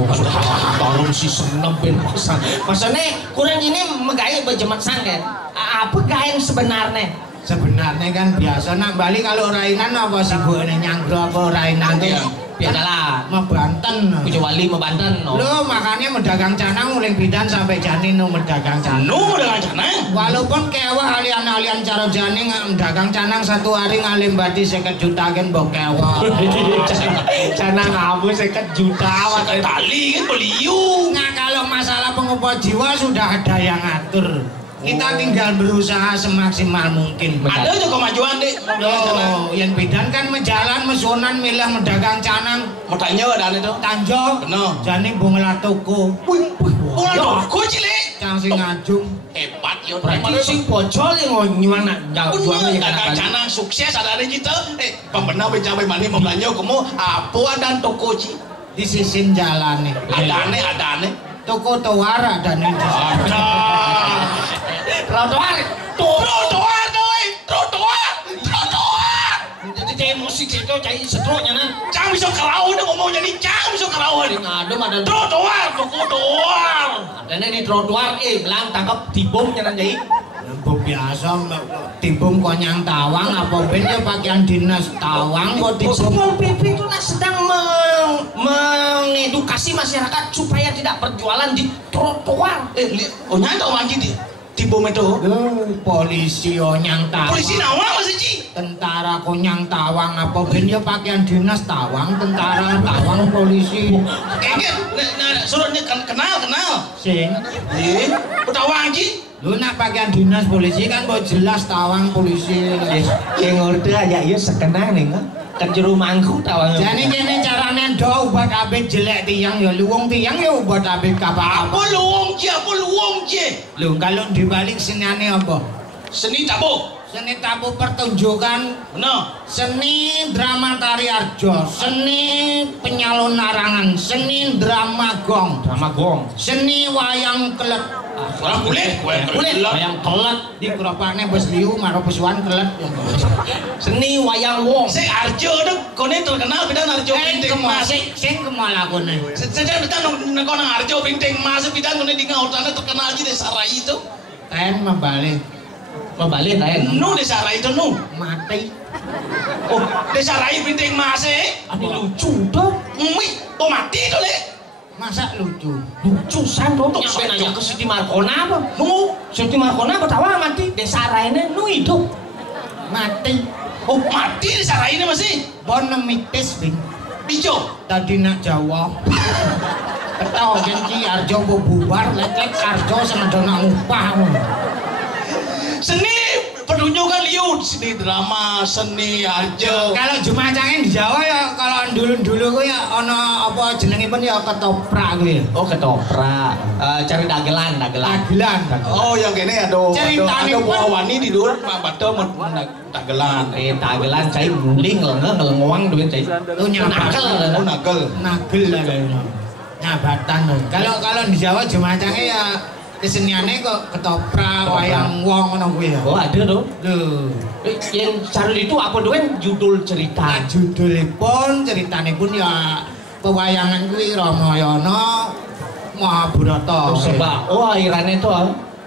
Tarung si senep ben pasan. Maksudnya kurang ini megai bejemat sangket. Apa gaya yang sebenarnya? sebenarnya kan biasa nak Bali kalau rainan apa sih bu ini nyanggro apa rainan tuh Biasalah. mau Banten Kecuali mau Banten. lo makanya medagang canang mulai bidan sampai janin no medagang canang Dengan canang. walaupun kewa alian-alian cara jani dagang canang satu hari ngalim badi 50 juta kan bok kewa Canang abu 50 juta. Tali kan beliau. nah kalau masalah pengupah jiwa sudah ada yang ngatur Kita tinggal berusaha semaksimal mungkin. Ada juga kemajuan deh. Oh, yang bidan kan menjalan, mesonan, milah, mendagang canang. Mau tanya ada itu? Tanjong. Bener. Jani bungelah toko. Bungelah toko cilik. Cang sing ngajung. Hebat yo. Berarti sing bojol yang nyuana juangnya dagang canang sukses ada kita. Pembena becapai mani membelanja kamu apa dan toko ci di sisi jalan nih. Ada aneh. Toko toar ada nih. Trotoar. Jadi musik itu cai setruknya nan. Cang bisa kerau deh ngomong jadi cang bisa kerau. Ngadem ada trotoar, toko toar. Ada di trotoar belang tangkap tibungnya nan jadi. Biasa tibung konyang tawang apa ben ya pakaian dinas tawang kok tibung. Satpol PP itu sedang mengedukasi masyarakat supaya tidak berjualan di trotoar. Nyata wangi di tibung itu. Polisi onyang tawang. Polisi nawang masih ci. Tentara konyang tawang apa ben ya pakaian dinas tawang, tentara tawang, polisi. Kayaknya suruhnya kenal. Sing. Tawang ci. Lu nak pakaian dinas polisi kan kok jelas tawang polisi. Yang ngerti aja ya sekenang nih kan jero mangku tawang. Jadi kene carane ndo ubat abet jelek tiang ya luwung tiang ya ubat abet kapal. Apa luwung ci? Lho kalau dibalik seniane apa? Seni tabuh. Seni tabuh pertunjukan. Bener. Seni drama tari arjo, seni penyalon narangan, seni drama gong, seni wayang kelet. Wayang kulit, wayang kelet Di keropaknya bos liu, maro pesuan kelet. Seni wayang wong. Si Arjo itu kone terkenal bidan Arjo Pinting Mas. Sing kemala kone. Sejak bidan nang Arjo Pinting Mas bidan kone di ngautana terkenal di desa Rai itu. Ten membalik. Membalik lain. Nu desa Rai itu nu. Mati. Oh, desa Rai Pinting Mas Ini lucu dong. Oh mati itu le. Masa lucu? Lucu sandok. Nyampe nanya ke Siti Markona apa? Nu, Siti Markona apa tawa mati? Desa Raine nu hidup. Mati. Oh mati desa Rai ini masih. Bonemitis bing. Ijo. Tadi nak Jawa. Ketawa janji Arjo bubar, lek Arjo sama dona upah. Seni pertunjukan liut, seni drama, seni Arjo. Kalau Jumacangin di Jawa ya, kalau dulu ya ono apa jenengipun ya ketoprak kuwi. Oh ketoprak. Cari dagelan. Oh yang kene ada buah wani di dulu pada dagelan. Dagelan cai guling ngelengowang duit cai. Nagel lah. Nyabatan. Kalau di Jawa Jumacangin ya keseniannya kok ketoprak, wayang wong ngono kuwi ya. Oh, ada tuh. Lho. Yang cari itu apa doang judul cerita? Nah, judulipun ceritane pun ya pewayangan kuwi Ramayana Mahabharata. Sebab akhirane itu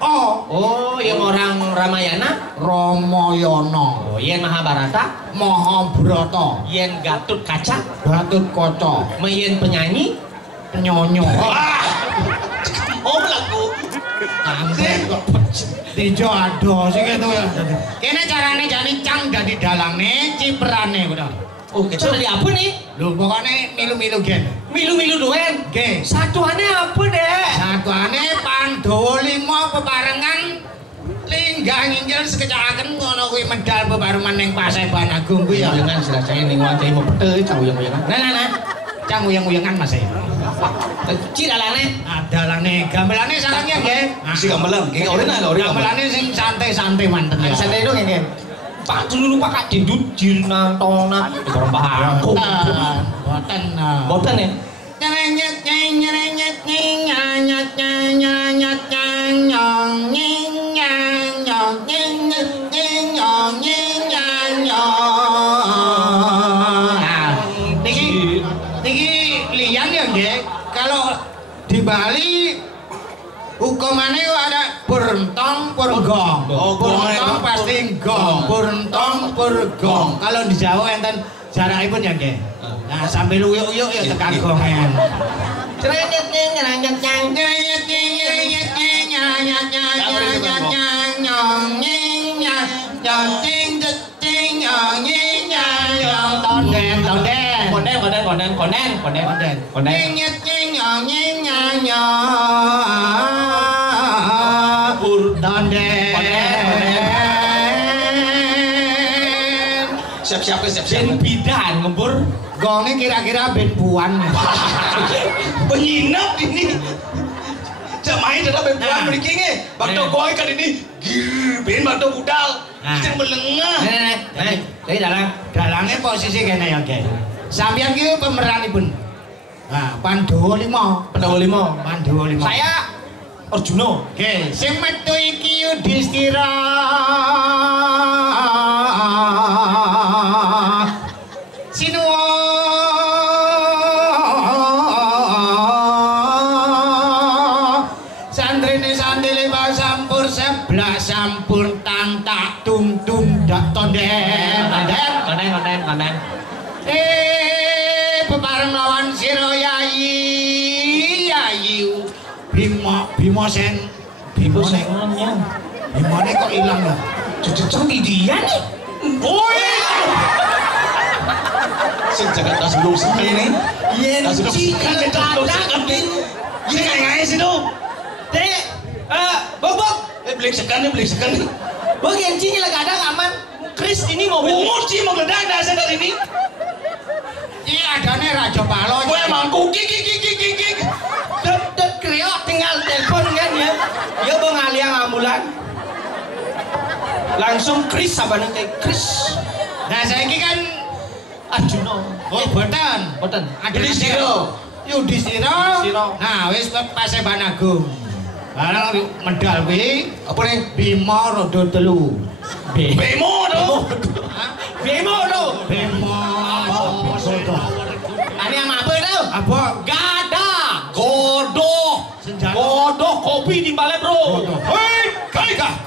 Oh, yang orang Ramayana Ramayana. Oh, yang Mahabharata Mahabharata. Yang Gatot Kaca Gatotkaca. Yang penyanyi Penyonyo. Oh lagu. Angger kok dijo ado sing gitu ya. Kene carane jane cang dadi dalange ciprane ngono. Oh, kita dari apa nih? Lho pokoknya milu-milu gen. Milu-milu doen. Gen. Satuannya apa deh? Satuannya Pandhawa 5 bebarengan linggah nginjil sekecakaken ngono kuwi medal bebarengan ning Paseban Agung kuwi ya. Dengan selesai ning wancai mau pete cawuyang-uyangan. Nah. Cang uyang-uyangan Mas. Ci dalane. Dalane gamelane sarangnya nggih. Si gamelan, nggih ora gamelane sing santai-santai manten. Santai dong nggih. Pak dulu Pak dendut jirna tona di perempah aku. Boten ya. Nyerenyet nyerenyet nyanyat nyanyat nyanyong nyanyong nyanyat nyanyong nyanyong. Niki liyan ya nggih. Kalau di Bali hukumannya ada berentong pergong. Berentong pasti gong. Berentong pergong. Kalau di Jawa enten jarakipun ya nggih. Nah sambil uyuk-uyuk ya tekan gongen. Cerenyet nyanyat nyanyat nyanyat nyanyat nyanyat nyanyong nyanyat nyanyat nyanyat tonden. Konden. Nyanyat nyanyat nyanyat. Tonden. Siap-siap. Ben bidan ngembur. Gongnya kira-kira ben buan. Penyinap ini. Jamahin tetap ben buan mriki nge. Bakto goy kan ini. Gir, ben bakto budal. Sing melengah. Nek, jadi dalangnya posisi kene ya, Ge. Sampeyan ki pemeranipun. Nah, Pandhawa 5. Pandhawa 5. Saya Arjuna. Oke, sing metu iki Yudhistira. Sinuwa. Santrine sandile sampur sebelah sampur tantak tung dak tonden. Konen. Bebareng lawan sira Yayi. Bima sen. Bimane kok ilang ya? Cocok dia nih. Woi. Sing jagat tas belum sekali nih. Yen Sing ngae sih tuh. Dek, Bok. Beli sekan. Bok yang cini lagi ada aman. Chris ini mau Moci mau geledak dasar dari ini. Iya adane Raja Palo. Gue emang kiki. Dek kriok tinggal telepon kan ya. Ya bang aliang ambulan. Langsung Chris apa nih Chris. Nah saiki kan Arjuna. oh boten. Yudhistira. Nah wis Paseban Agung. Barang medal kuwi Apa nih? Bima Rodo 3. Bemo tuh. Bemo lo. Bima Rodo. Ini sama apa itu? Apa? Gada. Godok kopi di balai bro. Hei,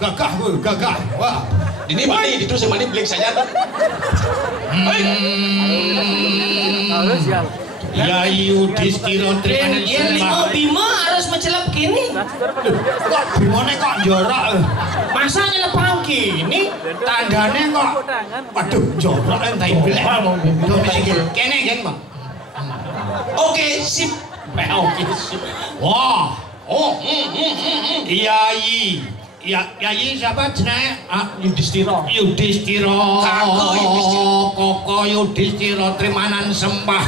gagah. Wah. Ini mani itu sih mani beli saja tuh. Ya Yudhistira terima Yang lima Bima harus mencelap gini. Kok Bimane kok jorok? Masa nyelepang gini? Tandane kok waduh jorok entai blek. Kene geng, Bang. Oke, sip. Oke sip. Wah. Oh, Yayi siapa jenenge? Yudhistira. Koko Yudhistira trimanan sembah.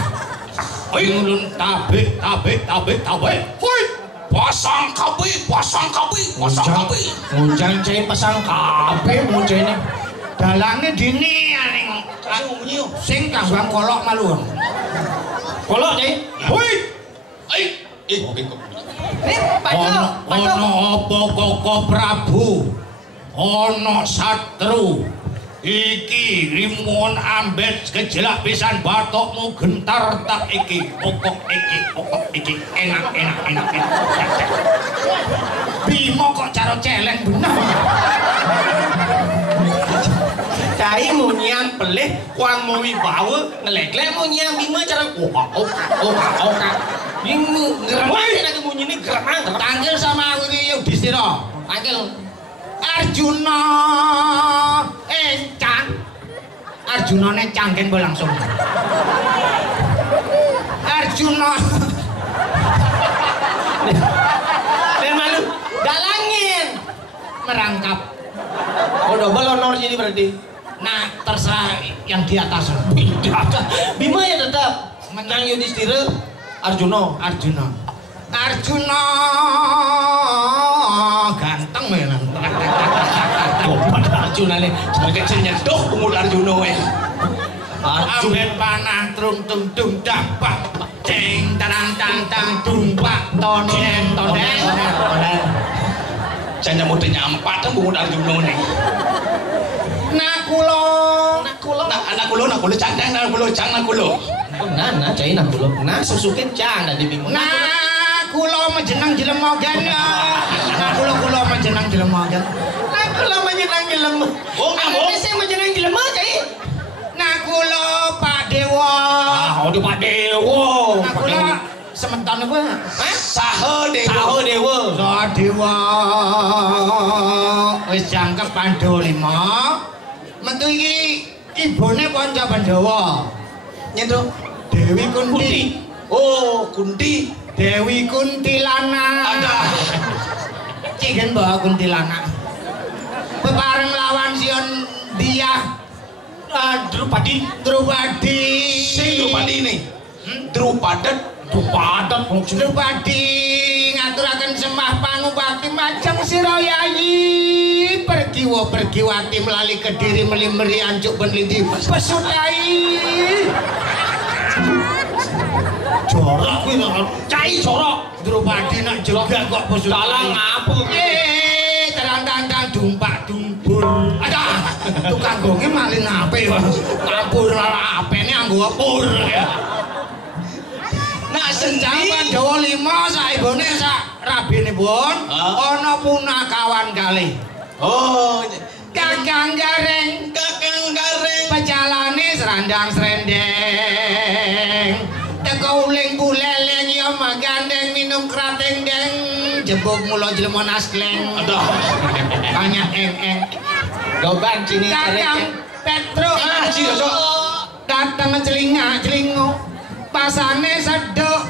Ulun tabik. Woi, pasang kapi. Munjang cai pasang kabeh munjane. Dalange dini aning sing kambang kolok maluun. Kolok cai. Woi. Ono apa Koko Prabu? Ono satru. Iki rimuan ambet kejelak pisan batokmu gentar tak iki. Pokok iki enak. Bima kok cara celeng bener. Cai mau nyam pelih, kuang mau wibawa, ngelek-lek mau nyam Bima cara Ini geremang lagi bunyi ini geremang. Tanggil sama Yudhistira. Tanggil. Arjuna encang. Arjunane cangken bo langsung. Arjuna. Dan malu dalangin Merangkap. Oh double honor jadi berarti. Nah terserah yang di atas. Bima ya tetap menang Yudhistira. Arjuna ganteng memang. Gobat Arjuna nih Sebagai senyeduh umur Arjuna ya. Ambet panah trung tung dung dapak ceng tarang tang tang tumpak tonen. Saya mau nyampat kan umur Arjuna nih. Nakulo cang. Nah, cai nak kulo. Nah, susukin cang di Bima. Nakulo menjenang jelemogan ya. Nakulo menjenang jelemogan. Nakulo menjenang jelema. Oh, Apa sih menjenang jelema cai? Nakulo Pak Dewa. Udah Pak Dewa. Nakulo sementan apa? Saha Dewa. Dewa. Wis jangkep Pandhawa 5. Metu iki ibune kanca Pandhawa. Nyendro. Dewi Kunti. Oh, Kunti. Dewi Kuntilana. Ada. Cigen bawa Kuntilana. Bebareng lawan Sion dia. Drupadi. Sing Drupadi ini. Drupadet. Drupadi ngaturaken sembah pangupati majeng sira yayi pergiwati melali Kediri meli-meli ancuk penliti pesudai jorok kuwi cai jorok Drupadi nak juga kok pesudai Dalang ngapung terang-terang dumpak dumbul ada tukang gonge malin ape ngampur apene anggo apur nak senjang Pandhawa 5 saibone sak rabinipun ana punakawan kalih. Oh, Kakang Gareng pejalane serandang srendeng. Teko uling buleleng ya magandeng minum krateng deng jebuk mulo jlemon askleng. aduh. Banyak eng. Goban cini Kakang Petro Ciro, Cok. datang celinga-celingo pasane seduk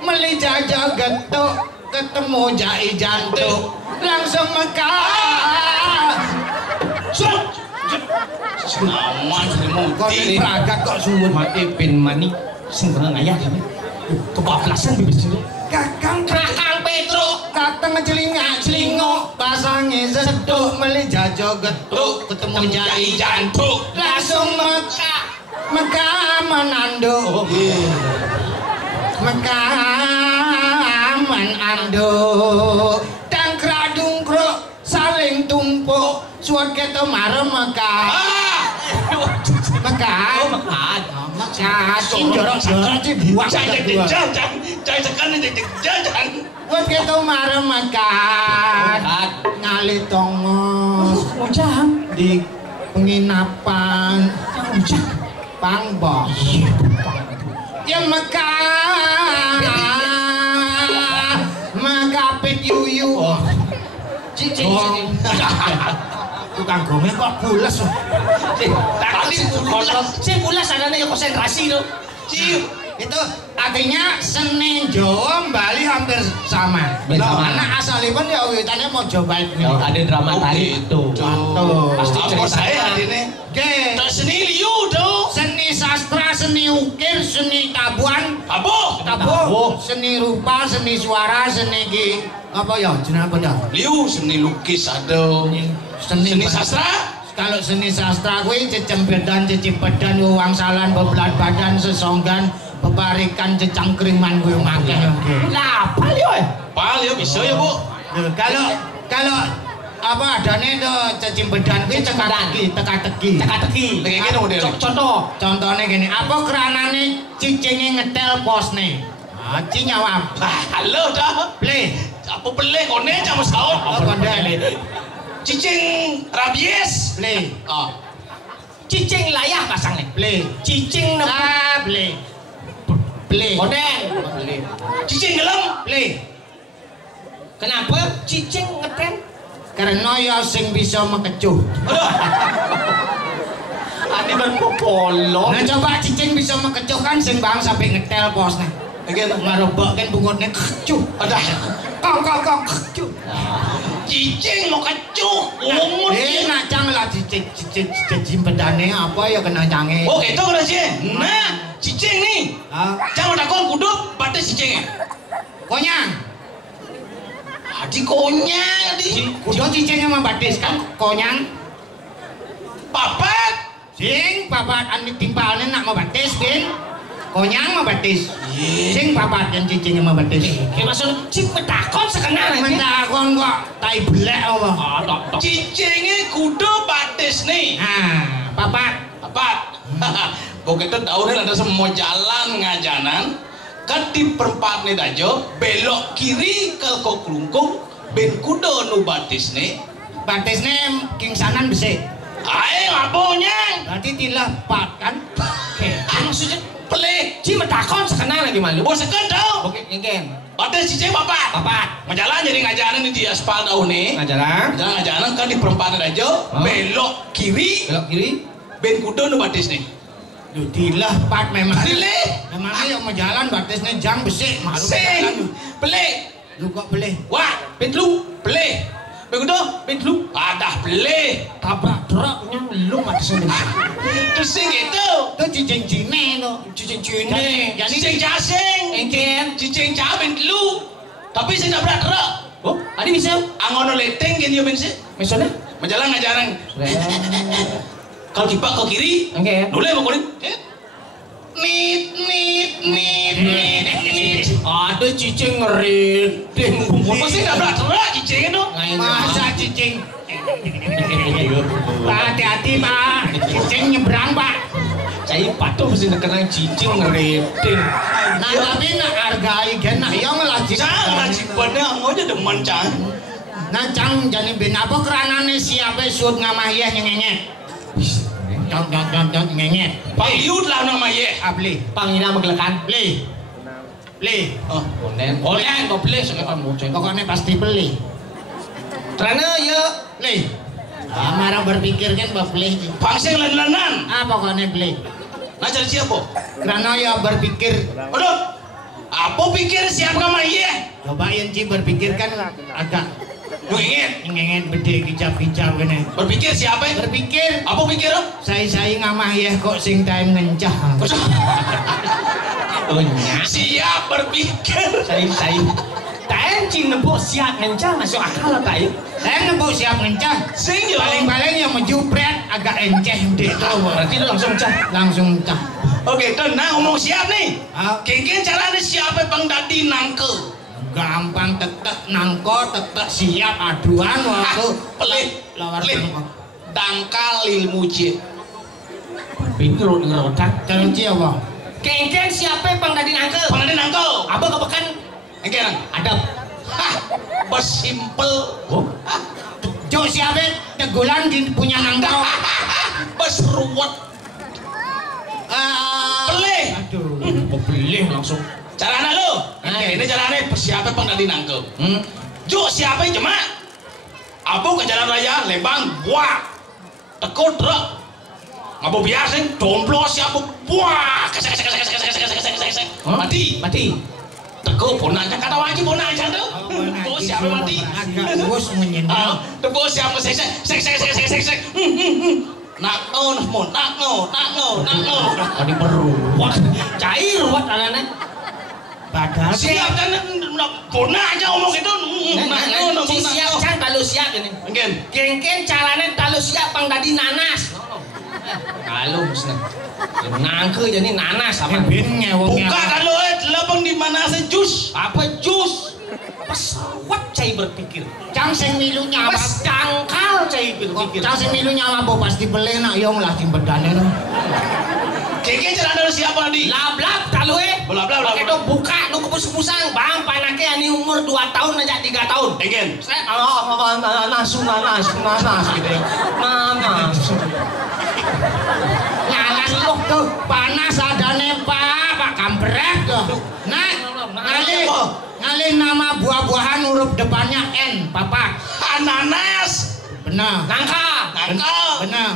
meli jajal getuk ketemu jai jantuk langsung mekar Aman selimu. kok pragat kok suwun mati bin mani sing bener ngayah sampe kebablasan bibis dulu kakang Petro datang celinga-celingo pasange seduk meli jajal getuk ketemu jai jantuk. langsung mekar menanduk mekaman anduk dangkrak dungkruk saling tumpuk suwun keto marem mekah cacing jorok-jorok buang Cai tekan jajan. suwun keto marem mekah ngali tongo di penginapan Pangbos ya Mekah Makapit yuyu cicing tukang gome kok bules Tadi sing bulas adane ya konsentrasi lho itu artinya seni Jawa Bali hampir sama. Anak asalipun ya wiwitannya mau Majapahit nih. Ada drama tari itu. Pasti apa saya hari ini? Oke. Seni liu dong. Seni sastra, seni ukir, seni tabuhan, tabuh, seni rupa, seni suara, seni apa ya? Jeneng apa dah? Liu seni lukis ada. Seni sastra. Kalau seni sastra kuwi cecembedan, cecipedan, wangsalan, bebelat badan, sesonggan, peparikan, cecangkriman kuwi akeh. Lah, pal yo. Pal yo bisa ya, Bu. Kalau apa adane to cecimbedan kuwi teka-teki. Teka-teki. Kayak gini model. Contohnya gini, apa keranane cicinge ngetel posne? Ah, cinyawam. Halo dah. Play. Apa pelek kone sama saut? Apa ndek? Cicing rabies. Play. Ah. Cicing layah pasang nih. Play. Cicing Play. Play. Oden. Cicing gelem. Play. Kenapa cicing ngetrend? Karena ya sing bisa mekecuh. Ane berpopolo. Nah coba cicing bisa mekecuh kan sing bang sampai ngetel posne. Again, Marobak kan bungotnya kecuh. ada. Kong kecuh. Cicing mau kecuh. Umur. Nak cang lah cicing pedane apa ya kena cange. Oh itu udah sih. Nah, cicing nih. Jangan udah kon kudup batas cicingnya. Konyang. Adi konyang di. Kudu cicingnya mah batis kan konyang. Papat. Sing papat anu timpalnya nak mau batis bin. Konyang mah batis. Sing papat yang cicingnya mah batis. Kayak maksud cing metakon sekenal aja. Mentakon kok tai belek apa. Cicingnya kudu batis nih. Nah, papat. Begitu tahun ada semua jalan ngajanan kan di perempat nih dajo belok kiri ke kelungkung ben kudo nu batis nih kingsanan besi. Ae ngaponya Berarti tilah pat kan. maksudnya pelih Cing metakon sekenal lagi malu. bos sekan tau Oke, ngeken. batis cicing papat ngajalan jadi ngajanan di aspal tahun nih ngajanan kan di perempat nih dajo belok kiri ben kudo nu batis nih Tilah pat memang. Pilih. Memangnya yang mau jalan batisnya jang besi. Sing. Pelih. Lu kok beli? Wah, pentlu. Pelih. Begitu? Pentlu. Ada pelih. Tabrak truk nyang lu Pak Sundung. Terus sing gitu. Itu cicing cine itu. Cicing cine. Cicing casing. Engken. Cicing cabin lu. Tapi sing tak berat rak. Oh, ada bisa? Angono leteng gini yo bensin. Misalnya? Menjalan ngajarang. Kalau kipak ke kiri. Engken. Nule mau kulit. Nit. Ada cicing ngeriting. Pasti nggak berat rak cicing itu. Masa cicing? Pak hati-hati Pak. Cicing nyebrang Pak. Saya patuh mesti kenang cicing ngeriting. Nah tapi nak hargai gen nak yang lagi. Jangan cipannya ngoja demen cang. Nah cang jadi ben apa keranane siapa sud ngamah yeh nyengenyet. Jong nyengenyet. Payut lah nama ye. Abli. Pangina megelekan. Beli. Oh, Onen. Onen kok beli sekarang boceng. Pokoknya pasti beli. Karena ya Beli. Marah berpikir kan bah beli. pangsing lenan. Pokoknya beli. Nah jadi siapa? Karena ya berpikir. Aduh, apa pikir siapa nama ye? Coba yang Ci berpikir kan agak Lu inget? ngenget bede kicap-kicap gini. Berpikir siapa? Berpikir. Apa pikir? Saya ngamah ya kok sing time ngencah. Siap berpikir. saya. Tancing nembok siap ngencang masuk akal tak ya? Saya nembuk siap ngencah. Sing yo. Paling yang menjupret agak enceh deh tuh. Berarti lu langsung cah. Langsung cah. Oke, tenang ngomong siap nih. Ah, Kengken caranya siapa bang dadi nangke? gampang tetek nangko tetek siap aduan waktu lawar nangko. Dangkal ilmu je. Pintu ngerotak. Jalan Ci apa? Kengkeng siapa bang dadi nangke? Bang dadi nangke. Apa kebekan? Engken. Ada. Hah, besimpel. Oh. Cuk siapa tegulan punya nangko. Besruwet. Pelih. Aduh. Beli langsung. Caranya lo. Ini caranya siapa bang dadi nangke? Juk siapa cuma? Apa ke jalan raya Lembang buah. Teko truk. Ngapa biasa domplos siapa buah. Kesek. Mati. Teko bonanya kata wajib bonanya tuh. Teko siapa mati? Agak bos menyendal. Teko siapa sek. Nakno. Tadi beruat. Cair ruat anaknya. Padahal Siap kan bonanya ngomong gitu. Si siap can talu siap ini. Mungkin. Kengkeng caranya talu siap bang dadi nanas. Kalau musnah. Nangke jadi nanas sama. bin ngewongnya. Buka kan lo lebang di mana sih jus? Apa jus? Pesawat saya berpikir. Cang sing milu nyawa. Pas dangkal saya berpikir. Cang sing milu nyawa bo pasti beli nak yong lah timbedane no. Kengkeng caranya siapa nanti? Lablab talue. Lablab. Itu buka nu kepus-pusang bang panake ani umur 2 tahun aja 3 tahun. Mungkin. Saya nanas gitu ya. Nanas tuh panas adane Pak kampret tuh. Nah, ngalih nama buah-buahan huruf depannya N, Papa. Ananas. Benar. Nangka. Benar.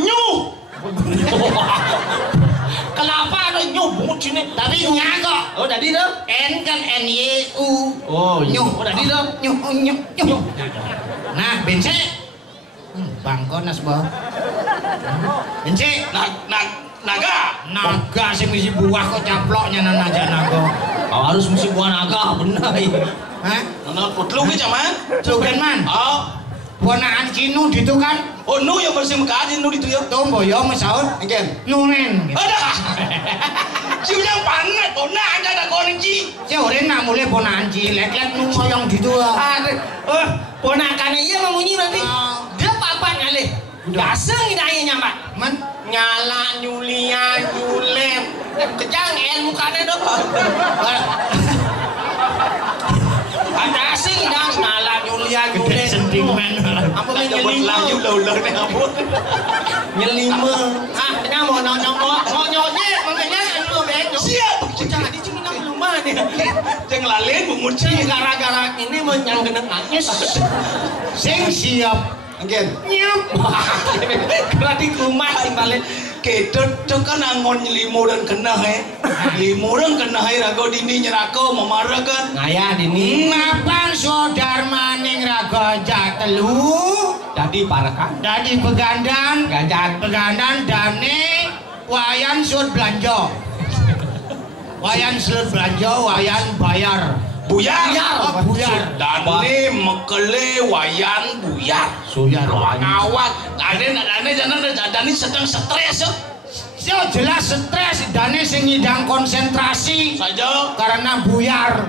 Nyuh. Kenapa ada nyubut sini? Tapi nya kok. Oh, tadi dah. N kan NYU. Oh, Nyuh. Oh, tadi dah. Nyuh. Nah, bense. Bangkonas, Bo. Bense. Naga sing misi buah kok caploknya nang aja naga. Oh, harus mesti buah naga, benar. Hah? Nana putlu ke zaman? Sugan man. Oh. Ponaan Cinu gitu kan. Oh, nu yang bersih muka aja nu itu ya. Tombo yo mesaut. Mungkin. Nunen. Ada. Si ujang panet, pona ada koneksi. Si orang nak mulai ponaan cilek-lek nu moyong gitu. Oh, ponakannya iya memunyi nanti. Dia papan ngalih. Daseng ini nyamat. Man. Nyala nyulia nyulet. Kejang mukanya dong. Ada asing dah nyala nyulia nyulet. Sentimen. Apa nyelima? Laju ulah nih ampun. Nyelima. Ah, tanya mau nyonyet, makanya anu bejo. Siap. Jangan dicumi nang rumah nih. Jangan lalin menguci. Gara-gara ini menyang geneng anyes. Sing siap. Mungkin. Nyap. Berarti rumah sing balik. Kedot kan angon limo dan kena limo dan kena rago dini nyerako memarakan Ngaya dini. Mapan sodar maning raga telu. Dadi parekan. Dadi begandan. Gandan. Dane wayan sud belanja. Wayan sud belanja, wayan bayar. Buyar. Buyar. Dane mekele wayan buyar. Suyar. Ngawat. Dane sedang stres. Yo jelas stres, dane sing ngidang konsentrasi Saja karena buyar.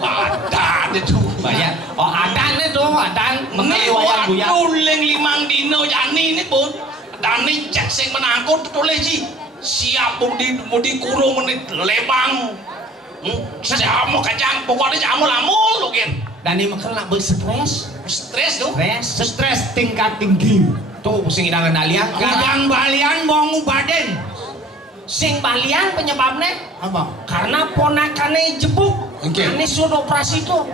Adan itu. Bayar. Oh, adan itu, adan mekele wayang buyar. Tuling 5 dino yani ini pun. Dane cek sing menangkut tulis ji. Siap mau dikurung menit lebang. Jamu kacang pokoknya jamu lamul mungkin. Dani mekele nak berstres. Stres tuh. Stres tingkat tinggi. Tuh sing idangan alian. Kadang balian mau ngubaden. Sing balian penyebabnya Apa? karena ponakane jebuk. Ane sudah operasi tuh.